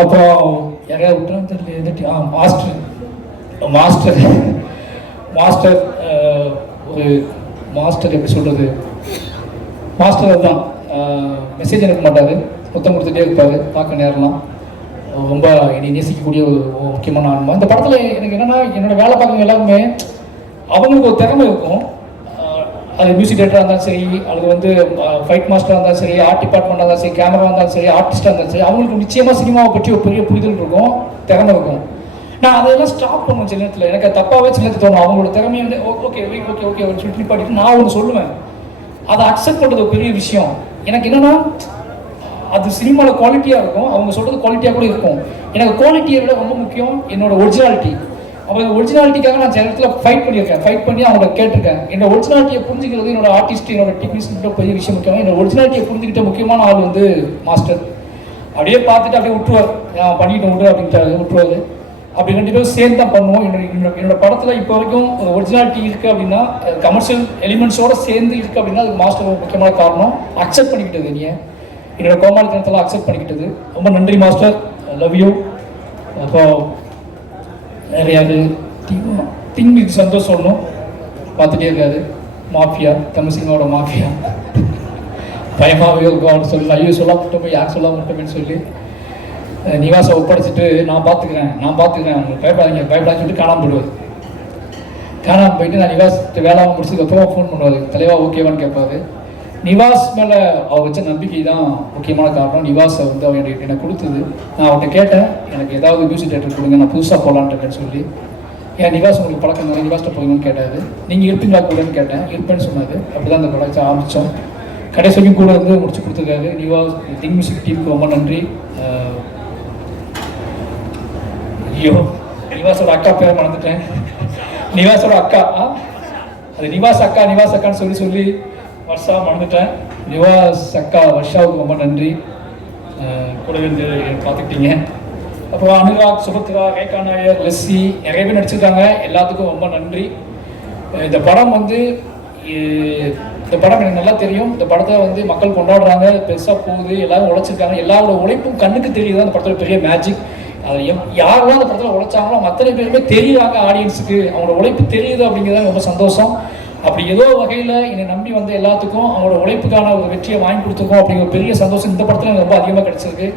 அப்புறம் யாரையாவது விட்டுறான்னு தெரியல, மாஸ்டர் ஒரு மாஸ்டர், எப்படி சொல்கிறது, மாஸ்டர் தான். மெசேஜ் அனுப்ப மாட்டார், மொத்தம் கொடுத்துட்டே இருப்பார். பார்க்க நேரம்லாம் ரொம்ப என்னை நேசிக்கக்கூடிய ஒரு முக்கியமான ஆன்மா. இந்த படத்தில் எனக்கு என்னென்னா, என்னோடய வேலை பார்க்குறவங்க எல்லாருமே அவங்களுக்கு ஒரு திறமை இருக்கும். அது மியூசிக் டேரக்டராக இருந்தாலும் சரி, அல்லது வந்து ஃபைட் மாஸ்டராக இருந்தாலும் சரி, ஆர்ட் டிபார்ட்மெண்ட்டாக இருந்தாலும் சரி, கேமரா இருந்தாலும் சரி, ஆர்டிஸ்டாக இருந்தாலும் சரி, அவங்களுக்கு நிச்சயமாக சினிமாவை பற்றி ஒரு பெரிய புரிதல் இருக்கும், திறமை இருக்கும். நான் அதெல்லாம் ஸ்டாப் பண்ணுவேன் சில நேரத்தில். எனக்கு தப்பாகவே சில நேரத்தில் தோணும். அவங்களோட திறமையை வந்து ஓகே ஓகே ஓகே ஒரு சொல்லி பாட்டிட்டு நான் ஒன்று சொல்லுவேன். அதை அக்செப்ட் பண்ணுறது ஒரு பெரிய விஷயம். எனக்கு என்னென்னா, அது சினிமாவில் குவாலிட்டியாக இருக்கும், அவங்க சொல்கிறது குவாலிட்டியாக கூட இருக்கும். எனக்கு குவாலிட்டியை விட ரொம்ப முக்கியம் என்னோட ஒரிஜினாலிட்டி. அவங்க ஒரிஜினாலிட்டிக்காக நான் சில இடத்துல ஃபைட் பண்ணியிருக்கேன், ஃபைட் பண்ணி அவங்கள கேட்டிருக்கேன். என்னோட ஒரிஜினாலிட்டியை புரிஞ்சுக்கிறது என்னோட ஆர்டிஸ்ட், என்னோட டெக்னீஷியன் பெரிய விஷயம் முக்கியம். என்னோட ஒரிஜினாலிட்டியை புரிஞ்சுக்கிட்ட முக்கியமான ஆள் வந்து மாஸ்டர். அப்படியே பார்த்துட்டு அப்படியே விட்டுருவார், நான் பண்ணிட்டு விட்டு அப்படின்ட்டு விட்டுருவாரு. அப்படி 2 பேரும் சேர்ந்து தான் பண்ணுவோம். என்னோட படத்தில் இப்போ வரைக்கும் ஒரிஜினாலிட்டி இருக்குது அப்படின்னா, கமர்ஷியல் எலிமெண்ட்ஸோடு சேர்ந்து இருக்குது அப்படின்னா, அதுக்கு மாஸ்டர் ஒரு முக்கியமான காரணம். அக்செப்ட் பண்ணிக்கிட்டது, நீங்கள் என்னோட கோமாளித்தனத்தெல்லாம் அக்செப்ட் பண்ணிக்கிட்டது. ரொம்ப நன்றி மாஸ்டர், லவ் யூ. அப்போ நிறையாது திங்கு சந்தோஷம் சொல்லணும், பார்த்துட்டே இருக்காது. மாஃபியா, தமிழ் சினிமாவோட மாஃபியா, பயமாகவே இருக்கும். அவனு சொல்லலாம், ஐயோ சொல்ல மட்டுமே, யார் சொல்ல மட்டுமேன்னு சொல்லி நிவாசை ஒப்படைச்சிட்டு நான் பார்த்துக்கிறேன் அவங்க பயப்படாதுன்னு சொல்லிட்டு காணாமல் போயிடுவார். காணாமல் போயிட்டு நான் நிவாஸ் வேலை முடிச்சதுக்கப்புறம் ஃபோன் பண்ணுவார், தலைவா ஓகேவான்னு கேட்பாரு. நிவாஸ் மேலே அவர் வச்ச நம்பிக்கை தான் முக்கியமான காரணம். நிவாஸை வந்து அவன் எனக்கு கொடுத்தது. நான் அவர்கிட்ட கேட்டேன், எனக்கு ஏதாவது மியூசிக் டேரக்டர் கொடுங்க, நான் புதுசாக போகலான்ட்டு சொல்லி. ஏன் நிவாஸ் உங்களுக்கு பழக்கம் தான், நிவாஸ்கிட்ட போகணும்னு கேட்டார். நீங்கள் இருப்பீங்களா கூடன்னு கேட்டேன், இருப்பேன்னு சொன்னார். அப்படி தான் அந்த ப்ராடக்ட் ஆரம்பித்தோம். கடைசி வரைக்கும் கூட வந்து முடிச்சு கொடுத்துருக்காரு. நிவாஸ் திங் மியூசிக் டீமுக்கு ரொம்ப நன்றி. ஐயோ, நிவாஸோட அக்கா பேரை மறந்துட்டேன். நிவாஸோட அக்கா, அது நிவாஸ் அக்கான்னு சொல்லி வர்ஷா மறந்துட்டேன். நிவாஸ் அக்கா வர்ஷாவுக்கு ரொம்ப நன்றி, கூட வந்து பார்த்துக்கிட்டீங்க. அப்புறம் அனுராக், சுபத்ரா, ரேகா நாயர், லெஸ்ஸி நிறைய பேர் நடிச்சிருக்காங்க. எல்லாத்துக்கும் ரொம்ப நன்றி. இந்த படம் வந்து எனக்கு நல்லா தெரியும். இந்த படத்தை வந்து மக்கள் கொண்டாடுறாங்க, பெருசாக போகுது, எல்லாரும் உழைச்சிருக்காங்க. எல்லாரோட உழைப்பும் கண்ணுக்கு தெரியுது. அந்த படத்தில் பெரிய மேஜிக். அது யாரெல்லாம் அந்த படத்தில் உழைச்சாங்களோ அத்தனை பேருமே தெரியுறாங்க, ஆடியன்ஸுக்கு அவங்களோட உழைப்பு தெரியுது அப்படிங்கிறது ரொம்ப சந்தோஷம். அப்படி ஏதோ வகையில் என்னை நம்பி வந்து எல்லாத்துக்கும் அவங்களோட உழைப்புக்கான ஒரு வெற்றியை வாங்கி கொடுத்துருக்கோம் அப்படிங்கிற பெரிய சந்தோஷம் இந்த படத்தில் எனக்கு ரொம்ப அதிகமாக கிடைச்சிருக்கு.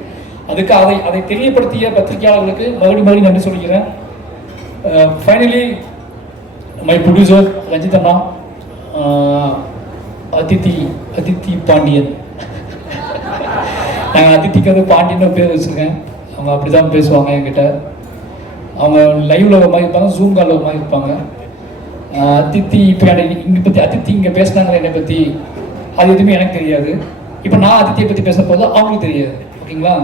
அதுக்கு அதை தெரியப்படுத்திய பத்திரிகையாளர்களுக்கு மறுபடியும் நன்றி சொல்லிக்கிறேன். ஃபைனலி மை ப்ரொடியூசர் ரஞ்சித் அண்ணா, அதித்தி பாண்டியன். நாங்கள் அதித்திக்கு வந்து பாண்டியன்னு பேர் வச்சுருக்கேன். அவங்க அப்படி தான் பேசுவாங்க என்கிட்ட. அவங்க லைவில் ஒரு மாதிரி இருப்பாங்க, ஜூம் காலில் ஒரு மாதிரி இருப்பாங்க. அதித்தி இப்போ இங்கே பற்றி அதித்தி இங்கே பேசினாங்களே என்னை பற்றி, அது எதுவுமே எனக்கு தெரியாது. இப்போ நான் அதித்தியை பற்றி பேச போது அவங்களுக்கு தெரியாது, ஓகேங்களா?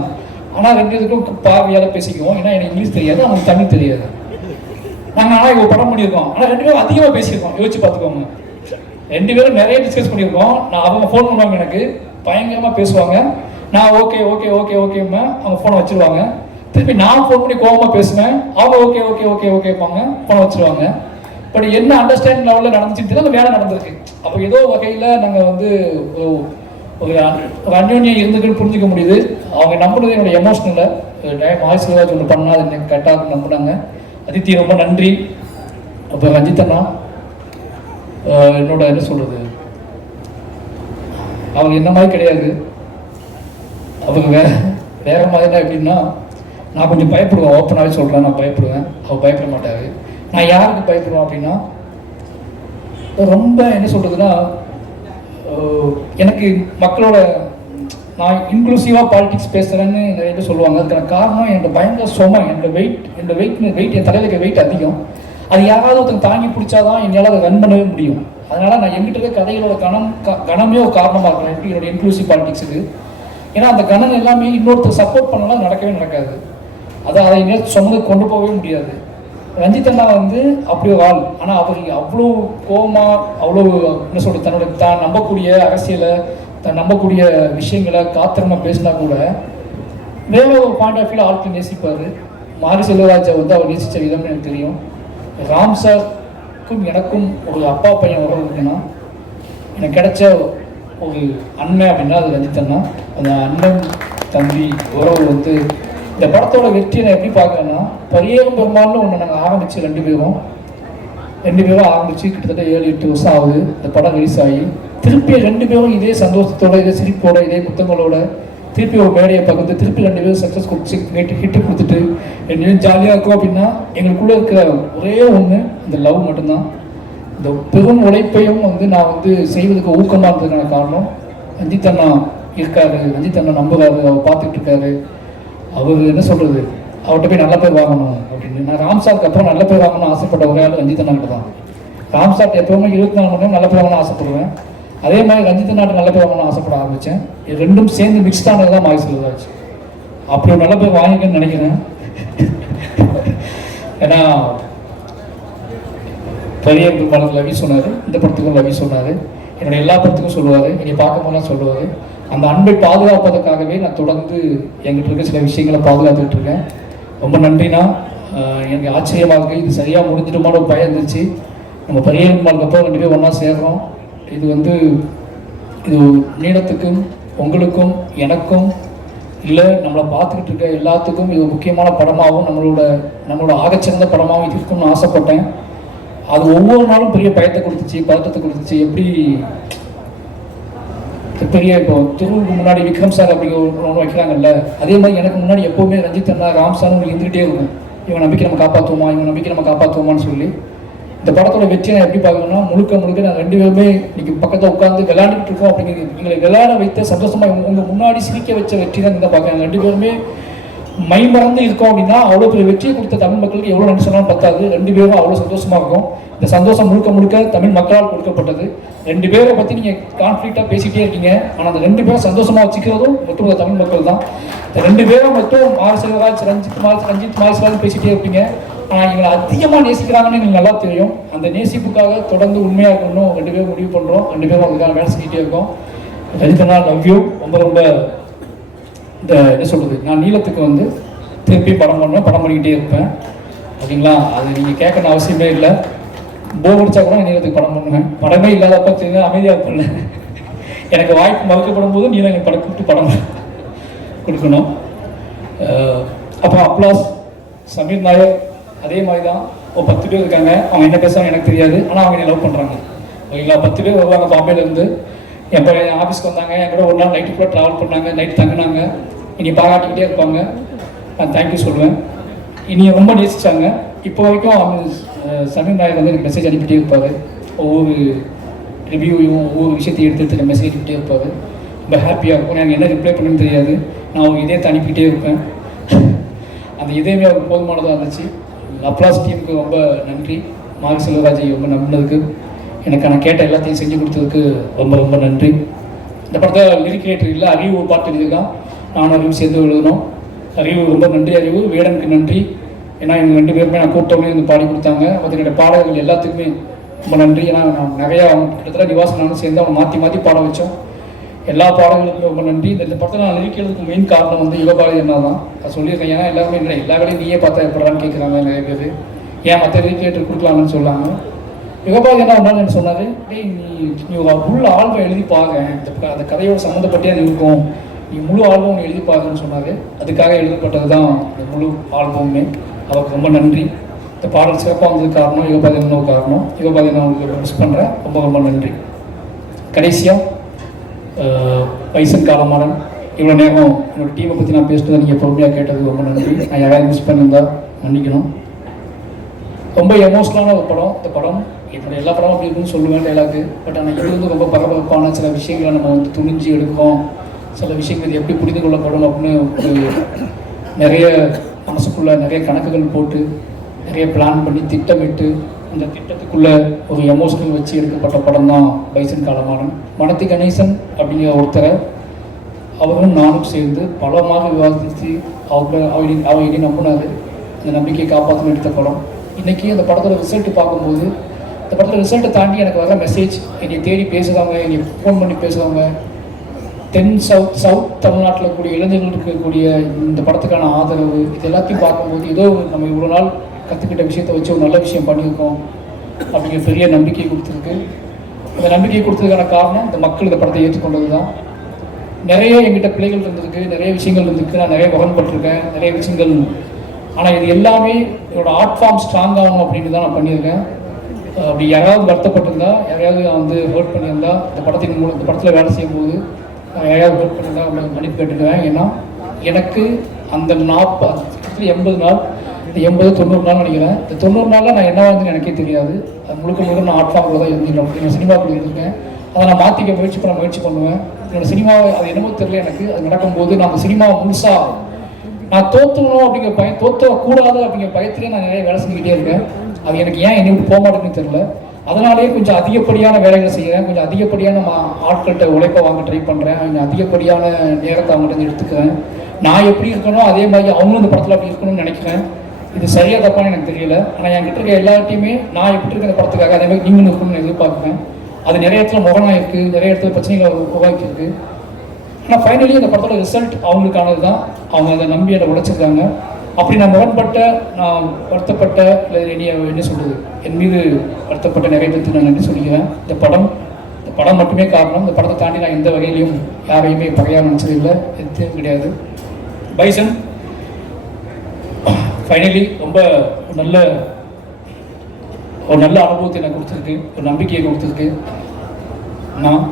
ஆனால் 2 பேருக்கும் பார்வையால் பேசிக்குவோம். ஏன்னா எனக்கு இங்கிலீஷ் தெரியாது, அவங்களுக்கு தமிழ் தெரியாது. நாங்கள் ஆனால் இப்போ படம் பண்ணியிருக்கோம், ஆனால் 2 பேரும் அதிகமாக பேசியிருக்கோம். யோசிச்சு பார்த்துக்கோங்க. 2 பேரும் நிறைய டிஸ்கஸ் பண்ணியிருக்கோம். அவங்க ஃபோன் பண்ணுவாங்க, எனக்கு பயங்கரமாக பேசுவாங்க. நான் ஓகே ஓகே ஓகே ஓகேம்மா, அவங்க ஃபோனை வச்சுருவாங்க. திருப்பி நான் ஃபோன் பண்ணி கோபமாக பேசுவேன், அவங்க ஓகே ஓகே ஓகே ஓகேப்பாங்க, ஃபோனை வச்சுருவாங்க. பட் என்ன அண்டர்ஸ்டாண்டிங் லெவலில் நடந்துச்சுட்டு அந்த வேலை நடந்திருக்கு. அப்போ ஏதோ வகையில் நாங்கள் வந்து ஒரு அந்யோன்யம் இருந்துக்குன்னு புரிஞ்சிக்க முடியுது. அவங்க நம்பினது என்னோட எமோஷனலில் டைம் வாய்ஸ் ஏதாச்சும் ஒன்று பண்ணால் அது எனக்கு கரெக்டாக நம்பினாங்க. அதித்தி ரொம்ப நன்றி. அப்போ ரஞ்சித் அண்ணா என்னோட என்ன சொல்கிறது, அவங்க என்ன மாதிரி கிடையாது. அவங்க வேற மாதிரினா எப்படின்னா, நான் கொஞ்சம் பயப்படுவேன், ஓப்பனாகவே சொல்கிறேன், நான் பயப்படுவேன். அவள் பயப்பட மாட்டாரு. நான் யாருக்கு பயப்படுவேன் அப்படின்னா, ரொம்ப என்ன சொல்கிறதுன்னா, எனக்கு மக்களோட நான் இன்க்ளூசிவாக பாலிடிக்ஸ் பேசுகிறேன்னு நிறைய பேர் சொல்லுவாங்க. அதுக்கான காரணம் என்னோட பயங்கர சுமை, என்னோட வெயிட் என் தலையில் வெயிட் அதிகம். அது யாராவது ஒருத்தன் தாங்கி பிடிச்சாதான் என்னால் அதை ரன் பண்ணவே முடியும். அதனால் நான் எங்கிட்ட இருக்க கதைகளோட கணமே ஒரு காரணமாக இருக்கணும் எப்படி என்னோட இன்க்ளூசிவ் பாலிடிக்ஸுக்கு. ஏன்னா அந்த கணம் எல்லாமே இன்னொருத்தர் சப்போர்ட் பண்ணலாம் நடக்கவே நடக்காது. அதை சொன்னது கொண்டு போகவே முடியாது. ரஞ்சித் அண்ணா வந்து அப்படி ஒரு ஆள். ஆனால் அவர் அவ்வளோ கோபமாக, அவ்வளோ என்ன சொல்கிறது, தான் நம்பக்கூடிய அரசியலை, தான் நம்பக்கூடிய விஷயங்களை காத்திரமாக பேசினா கூட வேற ஒரு பாயிண்ட் ஆஃப் வியூவில் ஆட்கள் நேசிப்பார். மாரி செல்வராஜை வந்து அவர் நேசித்த விதம்னு எனக்கு தெரியும். ராம் சாருக்கும் எனக்கும் ஒரு அப்பா பையன் உறவு இருக்குன்னா, எனக்கு கிடைச்ச ஒரு அண்ணன் அப்படின்னா அது ரஞ்சித் அண்ணா. அந்த அண்ணன் தம்பி உறவு வந்து இந்த படத்தோட வெற்றியை நான் எப்படி பார்க்குறேன்னா, பரியேறும் பெருமாள்னு ஒன்று நாங்கள் ஆரம்பித்து 2 பேரும் 2 பேரும் ஆரம்பிச்சு கிட்டத்தட்ட 7-8 வருஷம் ஆகுது இந்த படம் ரிலீஸ் ஆகி. திருப்பி 2 பேரும் இதே சந்தோஷத்தோட, இதே சிரிப்போட, இதே புத்தகங்களோட திருப்பி ஒரு மேடையை பகிர்ந்து திருப்பி 2 பேரும் சக்ஸஸ் கொடுத்து ஹிட்டு கொடுத்துட்டு ரெண்டு ஜாலியாக இருக்கும். அப்படின்னா எங்களுக்குள்ள இருக்கிற ஒரே ஒன்று இந்த லவ் மட்டும்தான். இந்த பெரும் உழைப்பையும் நான் செய்வதற்கு ஊக்கமாக இருந்ததுக்கான காரணம் ரஞ்சித் அண்ணா இருக்காரு. ரஞ்சித் அண்ணா நம்புறாரு, அவர் பார்த்துட்டு இருக்காரு. அவர் என்ன சொல்றது, அவர்கிட்ட போய் நல்ல பேர் வாங்கணும் அப்படின்னு. நான் ராம்சாருக்கு அப்புறம் நல்ல பேர் வாங்கணும்னு ஆசைப்பட்ட ஒரே ஆள் ரஞ்சித் அண்ணா கிட்ட தான். ராம்சார்ட் எப்பவுமே 24 மணி நேரம் நல்ல பேர் வாங்கணும்னு ஆசைப்படுவேன். அதே மாதிரி ரஞ்சித் நாட்டு நல்ல பேர் வாங்கணும்னு ஆசைப்பட ஆரம்பித்தேன். இது ரெண்டும் சேர்ந்து மிக்ஸ்ட் ஆனது தான் மாறி செல்வதாச்சு. அப்படி ஒரு நல்ல பேர் வாங்கிக்கன்னு நினைக்கிறேன். ஏன்னா பெரிய படத்தில் லவி சொன்னார், இந்த படத்துக்கும் லவி சொன்னார், என்னுடைய எல்லா படத்துக்கும் சொல்லுவார், இனி பார்க்க போனால் சொல்லுவார். அந்த அன்பை பாதுகாப்பதற்காகவே நான் தொடர்ந்து எங்கிட்ட இருக்க சில விஷயங்களை பாதுகாத்துக்கிட்டு இருக்கேன். ரொம்ப நன்றினா. எனக்கு ஆச்சரியமாக இருக்குது, இது சரியாக முடிஞ்சிடுமான ஒரு பயம் இருந்துச்சு. நம்ம பெரிய பெருமாளுக்கு அப்புறம் 2 பேரும் ஒன்றா சேர்றோம். இது இது நீளத்துக்கும் உங்களுக்கும் எனக்கும் இல்லை நம்மளை பார்த்துக்கிட்டு இருக்க எல்லாத்துக்கும் இது முக்கியமான படமாகவும் நம்மளோட ஆகச்சிறந்த படமாகவும் இது இருக்கும்னு ஆசைப்பட்டேன். அது ஒவ்வொரு நாளும் பெரிய பயத்தை கொடுத்துச்சு, பதட்டத்தை கொடுத்துச்சு. எப்படி பெரிய இப்போ திருவுக்கு முன்னாடி விக்ரம் சார் அப்படிங்கிற ஒன்று வைக்கிறாங்கல்ல, அதே மாதிரி எனக்கு முன்னாடி எப்போவுமே ரஞ்சித் அண்ணா, ராம் சார் இருந்துகிட்டே இருக்கும். இவன் நம்பிக்கை நம்ம காப்பாற்றுவோமா, இவன் நம்பிக்கை நம்ம காப்பாற்றுவோமான்னு சொல்லி. இந்த படத்தோட வெற்றியை நான் எப்படி பார்க்கணும்னா, முழுக்க நான் 2 பேருமே இன்னைக்கு பக்கத்தில் உட்காந்து விளையாண்டுட்டு இருக்கோம். அப்படிங்கிறது எங்களை விளையாட வைத்த சந்தோஷமாக உங்கள் முன்னாடி சிரிக்க வச்ச வெற்றி தான் இந்த பார்க்குறேன். 2 பேருமே மை மறந்து இருக்கோம் அப்படின்னா அவ்வளோ பெரிய வெற்றியை கொடுத்த தமிழ் மக்களுக்கு எவ்வளோ நன்றி சொன்னாலும் பத்தாது. 2 பேரும் அவ்வளோ சந்தோஷமாக இருக்கும். இந்த சந்தோஷம் முழுக்க தமிழ் மக்களால் கொடுக்கப்பட்டது. 2 பேரை பற்றி நீங்கள் கான்ஃப்ளிக்டாக பேசிகிட்டே இருக்கீங்க. ஆனால் அந்த 2 பேரும் சந்தோஷமாக வச்சுக்கிறதும் மொத்தம் தமிழ் மக்கள் தான். இந்த 2 பேரும் மட்டும் மாரி செல்வராஜ், ரஞ்சித் மாரி செல்வராஜ் பேசிகிட்டே இருப்பீங்க. ஆனால் எங்களை அதிகமாக நேசிக்கிறாங்கன்னு எங்களுக்கு நல்லா தெரியும். அந்த நேசிப்புக்காக தொடர்ந்து உண்மையாக இருக்கணும் 2 பேரும் முடிவு பண்ணுறோம். 2 பேரும் அதுக்காக வேலை செஞ்சுட்டே இருக்கோம். ரஞ்சித்னா லவ் யூ. ரொம்ப இந்த என்ன சொல்கிறது, நான் நீளத்துக்கு திருப்பி படம் பண்ணிக்கிட்டே இருப்பேன். ஓகேங்களா? அது நீங்கள் கேட்கணும் அவசியமே இல்லை. போர் அடிச்சா கூட நீளத்துக்கு படம் பண்ணுவேன். படமே இல்லாதப்ப தெரிஞ்சு அமைதியாக இருப்பேன். எனக்கு வாய்ப்பு மறுக்கப்படும் போது நீளம் எனக்கு கூப்பிட்டு படம் கொடுக்கணும். அப்புறம் அப்ளாஸ் சமீர் நாயர் அதே மாதிரி தான். ஒரு 10 பேர் இருக்காங்க. அவங்க என்ன பேசுவாங்க எனக்கு தெரியாது, ஆனால் அவங்க என்ன லவ் பண்ணுறாங்க. ஓகேங்களா? 10 பேர் வருவாங்க பாம்பேலேருந்து. என் ஆஃபீஸ்க்கு வந்தாங்க, என் கூட ஒரு நாள் நைட்டு கூட ட்ராவல் பண்ணாங்க, நைட்டு தங்கினாங்க. இனி பாராட்டிக்கிட்டே இருப்பாங்க. நான் தேங்க்யூ சொல்லுவேன். இனி ரொம்ப நேசித்தாங்க. இப்போ வரைக்கும் சமீர் நாயர் எனக்கு மெசேஜ் அனுப்பிட்டே இருப்பார். ஒவ்வொரு ரிவ்யூவையும் ஒவ்வொரு விஷயத்தையும் எடுத்து மெசேஜ் அனுப்பிட்டே இருப்பார். ரொம்ப ஹாப்பியாக இருக்கும். எனக்கு என்ன ரிப்ளை பண்ணுன்னு தெரியாது, நான் அவங்க இதயத்தை அனுப்பிக்கிட்டே இருப்பேன். அந்த இதயமே அவருக்கு போதுமானதாக இருந்துச்சு. அப்ளாஸ் டீமுக்கு ரொம்ப நன்றி. மாரி செல்வராஜை ரொம்ப நம்பினதுக்கு, எனக்கு நான் கேட்ட எல்லாத்தையும் செஞ்சு கொடுத்ததுக்கு ரொம்ப நன்றி. இந்த படத்தை லிரிக் ரைட்டர் இல்லை, அறிவு ஒரு பாட்டு எழுதியிருக்கான். நானும் அறிவு சேர்ந்து எழுதணும். அறிவு ரொம்ப நன்றி. அறிவு வேடனுக்கு நன்றி. ஏன்னா இவங்க 2 பேருமே நான் கூப்பிட்டவங்களே பாடி கொடுத்தாங்க. அதனுடைய பாடல்கள் எல்லாத்துக்குமே ரொம்ப நன்றி. ஏன்னா நான் நிறையா கிட்டத்தட்ட நிவாசம் நானும் சேர்ந்து அவங்க மாற்றி பாட வச்சோம். எல்லா பாடல்களுக்கும் ரொம்ப நன்றி. இந்த படத்தை நான் லிரிக் எழுதுறதுக்கு மெயின் காரணம் யுகபாரதி அண்ணா தான். அது சொல்லியிருக்கேன். ஏன்னா எல்லாருமே இல்லை, எல்லா வேலையும் நீயே பார்த்தா எப்படான்னு கேட்குறாங்க நிறைய பேர். ஏன் மற்ற லிரிக் ரைட்டர் கொடுக்கலாம்னு சொல்லாங்க. யுகபாரதி என்ன ஒன்றால் என்ன சொன்னார், டேய் நீ முழு ஆல்பம் எழுதி பாருங்க, அந்த கதையோட சம்மந்தப்பட்டே அது இருக்கும், நீ முழு ஆல்பம் எழுதி பாருங்கன்னு சொன்னார். அதுக்காக எழுதப்பட்டது தான் இந்த முழு ஆல்பமுமே. அவருக்கு ரொம்ப நன்றி. இந்த பாடல் சிறப்பாக வந்ததுக்கு காரணம் யுகபாரதி ஒரு காரணம். யுகபாரதி நான் உங்களுக்கு மிஸ் பண்ணுறேன். ரொம்ப நன்றி. கடைசியாக பைசன் காலமாடன் இவ்வளோ நேரம் என்னோட டீமை பற்றி நான் பேசுனதை நீங்கள் பொறுமையாக கேட்டது ரொம்ப நன்றி. நான் யாராவது மிஸ் பண்ணியிருந்தால் மன்னிக்கணும். ரொம்ப எமோஷ்னலான ஒரு படம். இந்த படம் என்னோட எல்லா படமும் அப்படி இருக்குன்னு சொல்லுவேன் டைலாக்கு. பட் ஆனால் இது ரொம்ப பரபரப்பான சில விஷயங்களை நம்ம துணிஞ்சு எடுக்கிறோம். சில விஷயங்கள் இது எப்படி புரிந்து கொள்ளப்படும் அப்படின்னு நிறைய மனசுக்குள்ளே நிறைய கணக்குகள் போட்டு நிறைய பிளான் பண்ணி திட்டமிட்டு அந்த திட்டத்துக்குள்ளே ஒரு எமோஷனல் வச்சு எடுக்கப்பட்ட படம் தான் பைசன் காலமாடன். மனத்தி கணேசன் அப்படிங்கிற ஒருத்தரை அவரும் நானும் சேர்ந்து பலமாக விவாதித்து அவங்க நம்பினார். அந்த நம்பிக்கையை காப்பாற்றணும் எடுத்த படம். இன்றைக்கி அந்த படத்தோட ரிசல்ட் பார்க்கும்போது, இந்த படத்தோட ரிசல்ட்டை தாண்டி எனக்கு வர மெசேஜ், என்னை தேடி பேசுகிறவங்க, என்னை ஃபோன் பண்ணி பேசுகிறவங்க, தென் சவுத் தமிழ்நாட்டில் கூடிய இளைஞர்களுக்கு இருக்கக்கூடிய இந்த படத்துக்கான ஆதரவு, இது எல்லாத்தையும் பார்க்கும்போது ஏதோ நம்ம இவ்வளோ நாள் கற்றுக்கிட்ட விஷயத்தை வச்சு ஒரு நல்ல விஷயம் பண்ணியிருக்கோம் அப்படிங்கிற பெரிய நம்பிக்கை கொடுத்துருக்கு. இந்த நம்பிக்கை கொடுத்ததுக்கான காரணம் இந்த மக்கள் இந்த படத்தை ஏற்றுக்கொண்டது தான். நிறைய எங்கிட்ட பிள்ளைகள் இருந்திருக்கு, நிறைய விஷயங்கள் இருந்திருக்கு, நான் நிறைய முகன்பட்டிருக்கேன், நிறைய விஷயங்கள். ஆனால் இது எல்லாமே என்னோட ஆர்ட் ஃபார்ம் ஸ்ட்ராங் ஆகணும் அப்படின்னு தான் நான் பண்ணியிருக்கேன். அப்படி யாராவது வருத்தப்பட்டிருந்தா, யாரையாவது வந்து ஹர்ட் பண்ணியிருந்தா, இந்த படத்தில் வேலை செய்யும்போது யாரையாவது ஹர்ட் பண்ணியிருந்தா அவங்களுக்கு மன்னிப்பு கேட்டுக்குவேன். ஏன்னா எனக்கு அந்த 80 நாள், இந்த 80-90 நாள் நினைக்கிறேன். இந்த 90 நாளில் நான் என்ன வந்து எனக்கே தெரியாது. அது முழுக்க நான் ஆர்ட் ஃபார்மில் தான் இருந்துட்டேன். சினிமாக்குள்ள இருந்திருக்கேன். அதை நான் மாற்றிக்க முயற்சி பண்ணுவேன். என்னோடய சினிமாவை அது என்னமோ தெரியல எனக்கு. அது நடக்கும்போது நான் அந்த சினிமாவை முழுசாக நான் தோற்றணும் அப்படிங்கிற தோற்றக்கூடாது அப்படிங்கிற பயத்திலே நான் நிறைய வேலை செஞ்சுக்கிட்டே இருக்கேன். அது எனக்கு ஏன் என்னை விட்டு போக மாட்டேங்குன்னு தெரியல. அதனாலேயே கொஞ்சம் அதிகப்படியான வேலைகளை செய்கிறேன். கொஞ்சம் அதிகப்படியான ஆட்கள்கிட்ட உழைப்பை வாங்க ட்ரை பண்ணுறேன். கொஞ்சம் அதிகப்படியான நேரத்தை அவங்கள்ட்ட எடுத்துக்கிறேன். நான் எப்படி இருக்கணும் அதே மாதிரி அவங்களும் இந்த படத்தில் அப்படி இருக்கணும்னு நினைக்கிறேன். இது சரியாக தப்பான்னு எனக்கு தெரியல. ஆனால் என்கிட்ட இருக்க எல்லாத்தையுமே நான் எப்படி இருக்க இந்த படத்துக்காக அதே மாதிரி நீங்களும் இருக்கணும்னு எதிர்பார்க்குறேன். அது நிறைய இடத்துல முரணம் இருக்குது, நிறைய இடத்துல பிரச்சனைகளை உருவாக்கியிருக்கு. ஆனால் ஃபைனலி அந்த படத்தோட ரிசல்ட் அவங்களுக்கானது தான். அவங்க அதை நம்பி அதை உழைச்சிருக்காங்க. அப்படி நான் முரண்பட்ட, நான் வருத்தப்பட்ட, இல்லை என்ன சொல்கிறது, என் மீது வருத்தப்பட்ட நிறைய பேருக்கு நான் நன்றி சொல்லிக்கிறேன். இந்த படம் மட்டுமே காரணம். இந்த படத்தை தாண்டி நான் எந்த வகையிலையும் யாரையுமே பகையாக நினச்சதில்லை, எதுவும் கிடையாது. பைசன் ஃபைனலி ரொம்ப ஒரு நல்ல அனுபவத்தை எனக்கு கொடுத்துருக்கு, ஒரு நம்பிக்கையை கொடுத்துருக்கு. நான்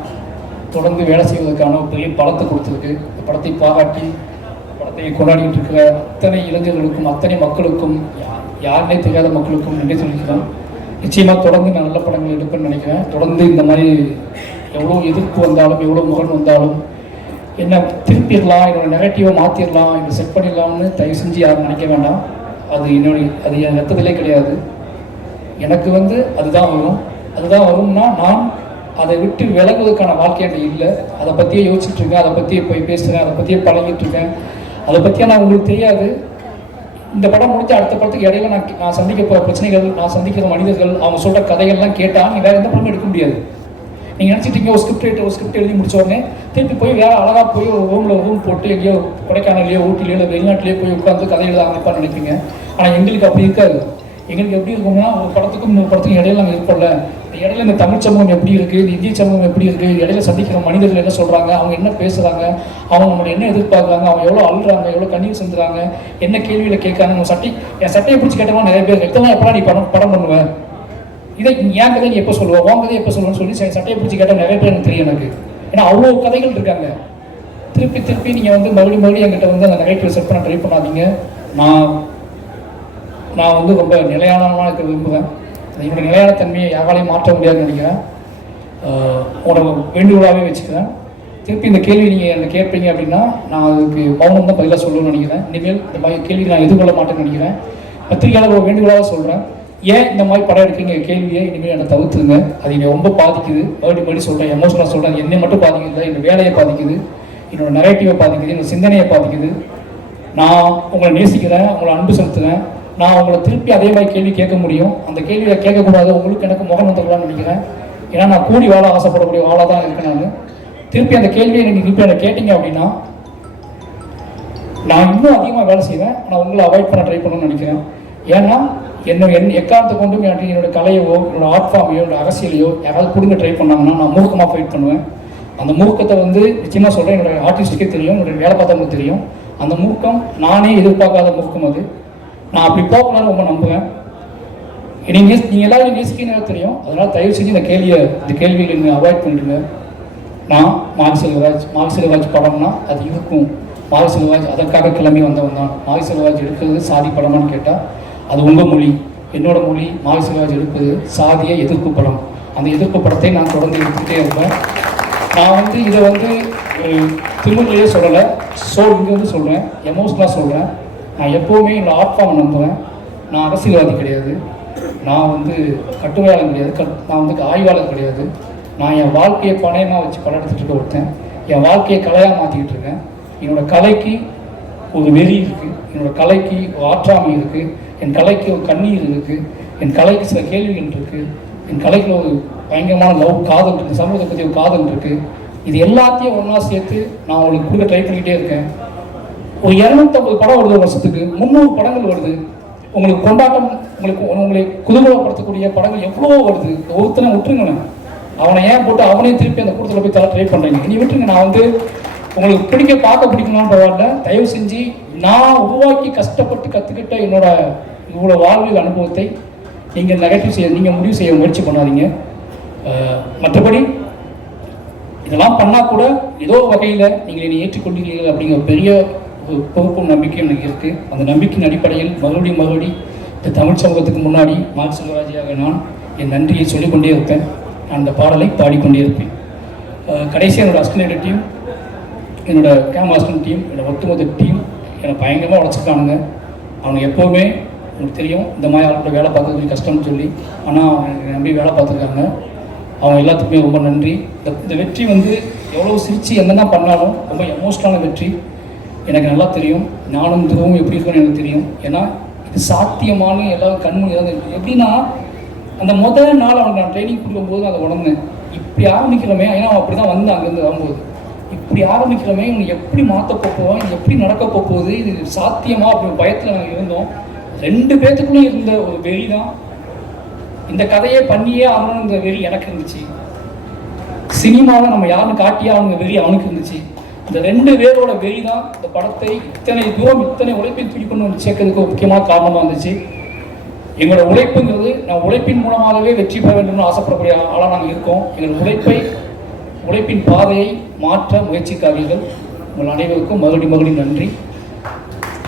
தொடர்ந்து வேலை செய்வதற்கான ஒரு பெரிய பலத்தை கொடுத்துருக்கு. இந்த படத்தை பாராட்டி படத்தை கொண்டாடிட்டு இருக்கிற அத்தனை இளைஞர்களுக்கும், அத்தனை மக்களுக்கும், யாருனே தெரியாத மக்களுக்கும் நன்றி சொல்லிக்கிறேன். நிச்சயமாக தொடர்ந்து நான் நல்ல படங்கள் எடுப்பேன்னு நினைக்கிறேன். தொடர்ந்து இந்த மாதிரி எவ்வளோ எதிர்ப்பு வந்தாலும், எவ்வளோ முரண் வந்தாலும், என்ன திருப்பிடலாம், என்னோட நெகட்டிவை மாற்றிடலாம், என்னை செட் பண்ணிடலாம்னு தயவு செஞ்சு யாரும் நினைக்க வேண்டாம். அது என் ரத்தத்திலே கிடையாது. எனக்கு வந்து அதுதான் வரும்னா நான் அதை விட்டு விலகுவதற்கான வாழ்க்கை எனக்கு இல்லை. அதை பற்றியே யோசிச்சுட்டு இருக்கேன், அதை பற்றியே போய் பேசுகிறேன், அதை பற்றியே பழகிட்டு இருக்கேன். அதை பற்றியே நான் உங்களுக்கு தெரியாது. இந்த படம் முடிஞ்ச அடுத்த படத்துக்கு இடையில நான் சந்திக்க போகிற பிரச்சனைகள், நான் சந்திக்கிற மனிதர்கள், அவங்க சொல்கிற கதைகள்லாம் கேட்டால் நீ வேறு எந்த படமும் எடுக்க முடியாது. நீங்கள் நினச்சிட்டீங்க ஒரு ஸ்கிரிப்ட் எழுதி முடிச்ச உடனே திருப்பி போய் வேறு அழகாக போய் ஒரு ரூம் போட்டு எங்கேயோ கொடைக்கானலையோ ஊட்டிலையோ இல்லை வெளிநாட்டிலேயோ போய் உட்காந்து கதை எழுத ஆரம்பிப்பான்னு நினைப்பீங்க. ஆனால் எங்களுக்கு அப்படி இருக்காது. எங்களுக்கு எப்படி இருக்கும்னா, ஒரு படத்துக்கும் இன்னொரு படத்துக்கும் இடையில நாங்கள் இருப்போம்ல, இடையில இந்த தமிழ் சமூகம் எப்படி இருக்குது, இந்த இந்திய சமூகம் எப்படி இருக்குது, இடையில சந்திக்கிற மனிதர்கள் என்ன சொல்கிறாங்க, அவங்க என்ன பேசுகிறாங்க, அவங்க நம்மளை என்ன எதிர்பார்க்குறாங்க, அவங்க எவ்வளோ அழுறாங்க, எவ்வளோ கண்ணீர் செஞ்சுறாங்க, என்ன கேள்வியில் கேட்காங்க. என் சட்டையை பிடிச்சி கேட்டவங்க நிறைய பேர் எத்தனை எப்பலாம் நீ படம் பண்ணுவேன், இதை என் கதை நீ எப்போ சொல்லுவோம், உன் கதை எப்போ சொல்லுவேன்னு சொல்லி சட்டையை பிடிச்சி கேட்டால் நிறைய பேர் எனக்கு தெரியும் எனக்கு. ஏன்னா அவ்வளோ கதைகள் இருக்காங்க. திருப்பி நீங்கள் வந்து மறுபடியும் என்கிட்ட வந்து அந்த நெகட்டிவ் செட் பண்ண ட்ரை பண்ணாதீங்க. நான் வந்து ரொம்ப நிலையானமாக இருக்க விரும்புகிறேன். என்னோட நிலையான தன்மையை யாராலையும் மாற்ற முடியாதுன்னு நினைக்கிறேன். உங்களோட வேண்டுகோளாகவே வச்சுக்கிறேன். திருப்பி இந்த கேள்வி நீங்கள் என்ன கேட்பீங்க அப்படின்னா நான் அதுக்கு மௌனம் தான் பதிலாக சொல்லணும்னு நினைக்கிறேன். இனிமேல் இந்த மாதிரி கேள்வி நான் எதிர்கொள்ள மாட்டேன்னு நினைக்கிறேன். பத்திரிகையாளர் ஒரு வேண்டுகோளாக சொல்கிறேன், ஏன் இந்த மாதிரி படம் எடுக்கிறீங்க கேள்வியை இனிமேல் என்னை தவிர்த்துருங்க. அது என்னை ரொம்ப பாதிக்குது. மறுபடியும் சொல்கிறேன், எமோஷனாக சொல்கிறேன். என்னை மட்டும் பாதிக்குது, என்னோட வேலையை பாதிக்குது, என்னோட நெரேட்டிவை பாதிக்குது, என்னோட சிந்தனையை பாதிக்குது. நான் உங்களை நேசிக்கிறேன், உங்களை அன்பு செலுத்துகிறேன். நான் உங்களை திருப்பி அதே மாதிரி கேள்வி கேட்க முடியும். அந்த கேள்வியை கேட்கக்கூடாது, உங்களுக்கு எனக்கு முகம் வந்துடலாம்னு நினைக்கிறேன். ஏன்னா நான் கூடி வாழ ஆசைப்படக்கூடிய வாழ தான் இருக்கேன். நான் திருப்பி அந்த கேள்வியை நீங்கள் திருப்பி என்னை கேட்டீங்க அப்படின்னா நான் இன்னும் அதிகமாக வேலை செய்வேன். ஆனால் உங்களை அவாய்ட் பண்ண ட்ரை பண்ணணும்னு நினைக்கிறேன். ஏன்னா எக்காரணத்தை கொண்டும் என்னோட கலையவோ, என்னோட ஆர்ட் ஃபார்மையோ, என்னோட அரசியலையோ யாராவது கொடுங்க ட்ரை பண்ணாங்கன்னா நான் மூர்க்கமாக ஃபைட் பண்ணுவேன். அந்த மூர்க்கத்தை வந்து நிச்சயமாக சொல்கிறேன், என்னோட ஆர்டிஸ்ட்டுக்கே தெரியும், என்னோட வேலை பார்த்தவங்களுக்கு தெரியும். அந்த மூர்க்கம் நானே எதிர்பார்க்காத மூர்க்கம் அது. நான் அப்படி போகலான்னு ரொம்ப நம்புவேன். நீங்கள் எல்லாரும் நேசிக்கணும் தெரியும். அதனால் தயவு செஞ்சு இந்த கேள்விகளை நீங்கள் அவாய்ட் பண்ணிடுங்க. நான் மாரி செல்வராஜ் படம்னா அது இருக்கும். மாரி செல்வராஜ் அதற்காக கிளம்பி வந்தவன் தான். மாரி செல்வராஜ் எடுக்கிறது சாதி படமான்னு கேட்டால் அது உங்கள் மொழி. என்னோட மொழி மாரி செல்வராஜ் எடுப்பது சாதிய எதிர்ப்பு படம். அந்த எதிர்ப்பு படத்தை நான் தொடர்ந்து எடுத்துகிட்டே இருப்பேன். நான் வந்து இதை வந்து திருமணிலேயே சொல்லலை, இங்கே வந்து சொல்கிறேன், எமோஷனலாக சொல்கிறேன். நான் எப்போவுமே என்னோட ஆர்ட் ஃபார்ம் நம்புவேன். நான் அரசியல்வாதி கிடையாது, நான் வந்து கட்டுரையாளர் கிடையாது, நான் வந்து ஆய்வாளர் கிடையாது. நான் என் வாழ்க்கையை பணையமாக வச்சு படம் எடுத்துகிட்டு இருக்க ஒருத்தன். என் வாழ்க்கையை கலையாக மாற்றிக்கிட்டு இருக்கேன். என்னோடய கலைக்கு ஒரு வெறி இருக்குது, என்னோடய கலைக்கு ஒரு ஆற்றாமை இருக்குது, என் கலைக்கு ஒரு கண்ணீர் இருக்குது, என் கலைக்கு சில கேள்விகள் இருக்குது, என் கலைக்கு ஒரு பயங்கரமான காதல் இருக்குது, சமூகத்தை பற்றி ஒரு காதல் இருக்குது. இது எல்லாத்தையும் ஒன்றா சேர்த்து நான் உங்களுக்கு கொடுக்க ட்ரை பண்ணிக்கிட்டே இருக்கேன். ஒரு 250 படம் வருது வருஷத்துக்கு, 300 படங்கள் வருது. உங்களுக்கு கொண்டாட்டம், உங்களை குதூகலப்படுத்தக்கூடிய படங்கள் எவ்வளோ வருது. ஒருத்தனை விட்டுருங்கண்ணே, அவனை ஏன் போட்டு அவனையும் திருப்பி அந்த கூட்டத்தில் போய் ட்ரை பண்ணுறீங்க? நீ விட்டுருங்க. நான் வந்து உங்களுக்கு பார்க்க பிடிக்கணும்னு பரவாயில்ல, தயவு செஞ்சு நான் உருவாக்கி கஷ்டப்பட்டு கற்றுக்கிட்ட என்னோட இவ்வளோ வாழ்வியல் அனுபவத்தை நீங்கள் நெகட்டிவ் நீங்கள் முடிவு செய்ய முயற்சி பண்ணாதீங்க. மற்றபடி இதெல்லாம் பண்ணால் கூட ஏதோ வகையில் நீங்கள் என்னை ஏற்றுக்கொண்டீர்கள் அப்படிங்கிற பெரிய ஒரு பொறுப்பும் நம்பிக்கையும் எனக்கு இருக்குது. அந்த நம்பிக்கையின் அடிப்படையில் மறுபடி இந்த தமிழ் சமூகத்துக்கு முன்னாடி மார்க் செல்வராஜியாக நான் என் நன்றியை சொல்லிக்கொண்டே இருப்பேன். நான் அந்த பாடலை பாடிக்கொண்டே இருப்பேன். கடைசியாக என்னோடய அசிஸ்டன்ட் டீம், என்னோடய கேம் அசிஸ்டன்ட் டீம், என்னோடய ஒட்டுமொத்த டீம் என்னை பயங்கரமாக உழைச்சிருக்கானுங்க. அவங்க எப்போவுமே உங்களுக்கு தெரியும் இந்த மாதிரி ஆளுக்கூட வேலை பார்க்கறது கஷ்டம்னு சொல்லி, ஆனால் அவங்க நம்பி வேலை பார்த்துருக்காங்க. அவங்க எல்லாத்துக்குமே ரொம்ப நன்றி. இந்த வெற்றி வந்து எவ்வளோ சிரித்து என்னென்ன பண்ணாலும் ரொம்ப எமோஷ்னலான வெற்றி. எனக்கு நல்லா தெரியும், நானும் இதுவும் எப்படி இருக்குன்னு எனக்கு தெரியும். ஏன்னா இது சாத்தியமான எல்லாம் கண்மணி தான் எப்படின்னா, அந்த முதல் நாள் அவனுக்கு நான் ட்ரைனிங் கொடுக்கும்போது அதை உணர்ந்தேன். இப்படி ஆரம்பிக்கிறோமே, ஏன்னா அப்படி தான் வந்து அங்கேருந்து வரும்போது இப்படி ஆரம்பிக்கிறோமே, இவங்க எப்படி மாற்ற போவோம், இது எப்படி நடக்க போகுது, இது சாத்தியமா அப்படி பயத்தில் நாங்கள் இருந்தோம். 2 பேர்த்துக்குள்ளே இருந்த ஒரு வெறி தான் இந்த கதையை பண்ணியே ஆகணுங்கிற வெறி எனக்கு இருந்துச்சு. சினிமாவை நம்ம யாருன்னு காட்டியே அவங்க வெறி அவனுக்கு இருந்துச்சு. இந்த 2 பேரோட வெறி தான் இந்த படத்தை இத்தனை தூரம் இத்தனை உழைப்பை தூக்கி கொண்டு வந்து சேர்க்கறதுக்கு முக்கியமான காரணமாக இருந்துச்சு. எங்களோட உழைப்புங்கிறது நான் உழைப்பின் மூலமாகவே வெற்றி பெற வேண்டும்னு ஆசைப்படக்கூடிய ஆளாக நாங்கள் இருக்கோம். எங்கள் உழைப்பின் பாதையை மாற்ற முயற்சிக்காதீர்கள். உங்கள் அனைவருக்கும் மறுபடியும் நன்றி.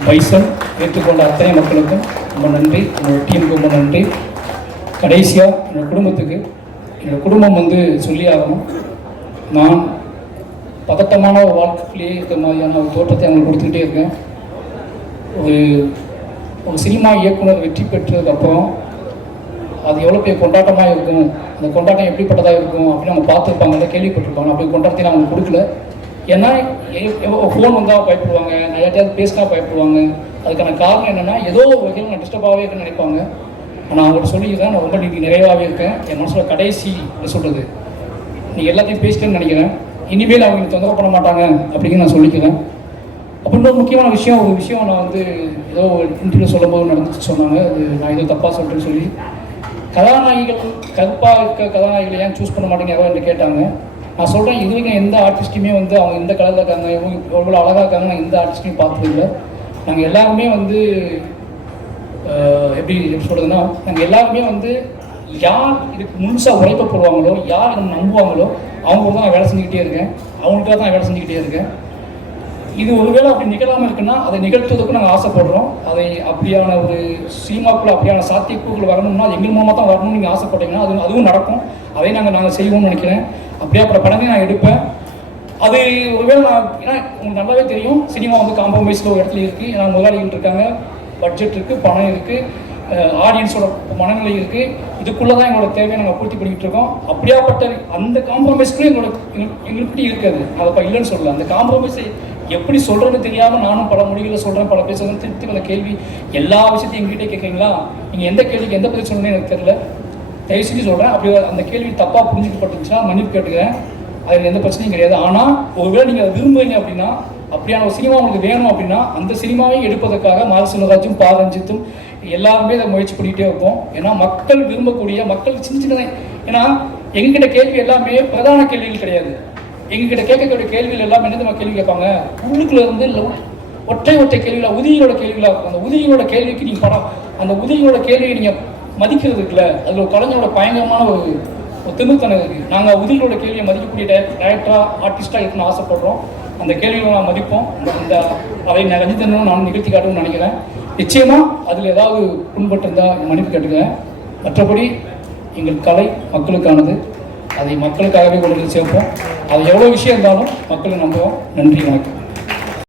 பைசன் ஏற்றுக்கொண்ட அத்தனை மக்களுக்கும் ரொம்ப நன்றி. என்னோட டீமுக்கு ரொம்ப நன்றி. கடைசியாக என்னோடய குடும்பத்துக்கு, என்னோடய குடும்பம் வந்து சொல்லி ஆகணும். நான் பதட்டமான ஒரு வாழ்க்கையிலேயே இருக்கிற மாதிரியான ஒரு தோற்றத்தை அவங்களுக்கு கொடுத்துக்கிட்டே இருக்கேன். ஒரு சினிமா இயக்குனர் வெற்றி பெற்றதுக்கப்புறம் அது எவ்வளோ பெரிய கொண்டாட்டமாக இருக்கும், அந்த கொண்டாட்டம் எப்படிப்பட்டதாக இருக்கும் அப்படின்னு அவங்க பார்த்துருப்பாங்க, கேள்விப்பட்டிருப்பாங்க. அப்படி கொண்டாட்டத்தையும் நான் அவங்களுக்கு கொடுக்கல. ஏன்னா ஃபோன் வந்தால் பயப்படுவாங்க, நான் யார்ட்டையாவது பேசினா பயப்படுவாங்க. அதுக்கான காரணம் என்னென்னா, ஏதோ ஒரு வகையில் நான் டிஸ்டர்பாகவே இருக்குன்னு நினைப்பாங்க. ஆனால் அவங்கள்ட்ட சொல்லிக்கிறேன், நான் ரொம்ப நிறைவாகவே இருக்கேன். என் மனசில் கடைசி சொல்கிறது, நீங்கள் எல்லாத்தையும் பேசிட்டேன்னு நினைக்கிறேன். இனிமேல் அவங்க தொந்தரவு பண்ண மாட்டாங்க அப்படின்னு நான் சொல்லிக்கிறேன். அப்போ இன்னொரு முக்கியமான ஒரு விஷயம் நான் வந்து ஏதோ இன்டர்வியூ சொல்லும் போது நடந்துச்சு சொன்னாங்க. அது நான் ஏதோ தப்பாக சொல்கிறேன்னு சொல்லி, கதாநாயகிகள் கருப்பாக இருக்க கதாநாயகிகளை ஏன் சூஸ் பண்ண மாட்டேங்க யாரோ என்று கேட்டாங்க. நான் சொல்கிறேன், இது வரைக்கும் எந்த ஆர்டிஸ்ட்டுமே வந்து அவங்க எந்த கலரில் இருக்காங்க, எவ்வளோ அழகாக இருக்காங்க, நான் எந்த ஆர்டிஸ்ட்டையும் பார்த்ததில்லை. நாங்கள் எல்லாருமே வந்து எப்படி சொல்கிறதுன்னா, நாங்கள் எல்லாருமே வந்து யார் இதுக்கு முழுசாக உழைப்ப போடுவாங்களோ, யார் நம்ம நம்புவாங்களோ அவங்க தான் நான் வேலை செஞ்சுக்கிட்டே இருக்கேன். அவங்களுக்காக தான் வேலை செஞ்சுக்கிட்டே இருக்கேன். இது ஒருவேளை அப்படி நிகழாமல் இருக்குன்னா அதை நிகழ்த்துவதற்கு நாங்கள் ஆசைப்படுறோம். அதை அப்படியான ஒரு சினிமாக்குள்ள அப்படியான சாத்தியக்கூறுகள் வரணும்னா அது எங்கள் மூலமாக தான் வரணும்னு நீங்கள் ஆசைப்பட்டீங்கன்னா அதுவும் நடக்கும். அதை நாங்கள் செய்வோம்னு நினைக்கிறேன். அப்படியாப்பட்ட படமே நான் எடுப்பேன். அது ஒருவேளை ஏன்னா உங்களுக்கு நல்லாவே தெரியும், சினிமா வந்து காம்ப்ரமைஸில் ஒரு இடத்துல இருக்குது. ஏன்னா முதலாளிகள் இருக்காங்க, பட்ஜெட் இருக்குது, பணம் இருக்குது, ஆடியன்ஸோட மனநிலை இருக்குது. இதுக்குள்ளே தான் எங்களோட தேவையை நாங்கள் பூர்த்தி பண்ணிக்கிட்டு இருக்கோம். அப்படியாப்பட்ட அந்த காம்ப்ரமைஸ்க்குள்ளே எங்களுக்கு இருக்காது. அதை இப்போ இல்லைன்னு சொல்லலை. அந்த காம்ப்ரமைஸை எப்படி சொல்கிறேன்னு தெரியாமல் நானும் பல மொழிகளை சொல்கிறேன், பல பேசுகிறேன். திருப்பி அந்த கேள்வி எல்லா விஷயத்தையும் எங்ககிட்ட கேட்குறீங்களா, நீங்கள் எந்த கேள்விக்கு எந்த பதில் சொல்லணும்னு எனக்கு தெரியல. தயவு செஞ்சு சொல்கிறேன், அப்படி அந்த கேள்வி தப்பாக புரிஞ்சுக்கப்பட்டுச்சுன்னா மன்னிப்பு கேட்டுக்கிறேன். அதில் எந்த பிரச்சனையும் கிடையாது. ஆனால் ஒருவேளை நீங்கள் அதை விரும்புறீங்க அப்படின்னா, அப்படியான ஒரு சினிமா உங்களுக்கு வேணும் அப்படின்னா, அந்த சினிமாவை எடுப்பதற்காக மாரி செல்வராஜும் பா ரஞ்சித்தும் எல்லாருமே அதை முயற்சி பண்ணிகிட்டே இருப்போம். ஏன்னா மக்கள் விரும்பக்கூடிய, மக்கள் சின்ன ஏன்னா எங்ககிட்ட கேள்வி எல்லாமே பிரதான கேள்விகள் கிடையாது. எங்ககிட்ட கேட்கக்கூடிய கேள்விகள் எல்லாமே என்ன கேள்வி கேட்பாங்க, உள்ளுக்குள்ள இருந்து ஒற்றை கேள்விகளா, உதவியோட கேள்விகளா இருக்கும். அந்த உதவியோட கேள்விக்கு நீங்கள் படம், அந்த உதவியோட கேள்வியை நீங்கள் மதிக்கிறது இருக்குல்ல, அதில் ஒரு கலைஞரோட பயங்கரமான ஒரு திமிர்த்தனம் இருக்குது. நாங்கள் உதவியோட கேள்வியை மதிக்கக்கூடிய டைரக்டராக ஆர்டிஸ்டாக இருக்குன்னு ஆசைப்படுறோம். அந்த கேள்விகளை நான் மதிப்போம். அதை ரஞ்சித்தனும் நான் நிகழ்த்தி காட்டணும்னு நினைக்கிறேன். நிச்சயமாக அதில் ஏதாவது புண்பட்டு இருந்தால் மன்னிப்பு கேட்டுக்கிறேன். மற்றபடி எங்கள் கலை மக்களுக்கானது. அதை மக்களுக்காகவே கொண்டு வந்து சேர்ப்போம். அது எவ்வளோ விஷயம் இருந்தாலும் மக்களை நம்புவோம். நன்றி, வணக்கம்.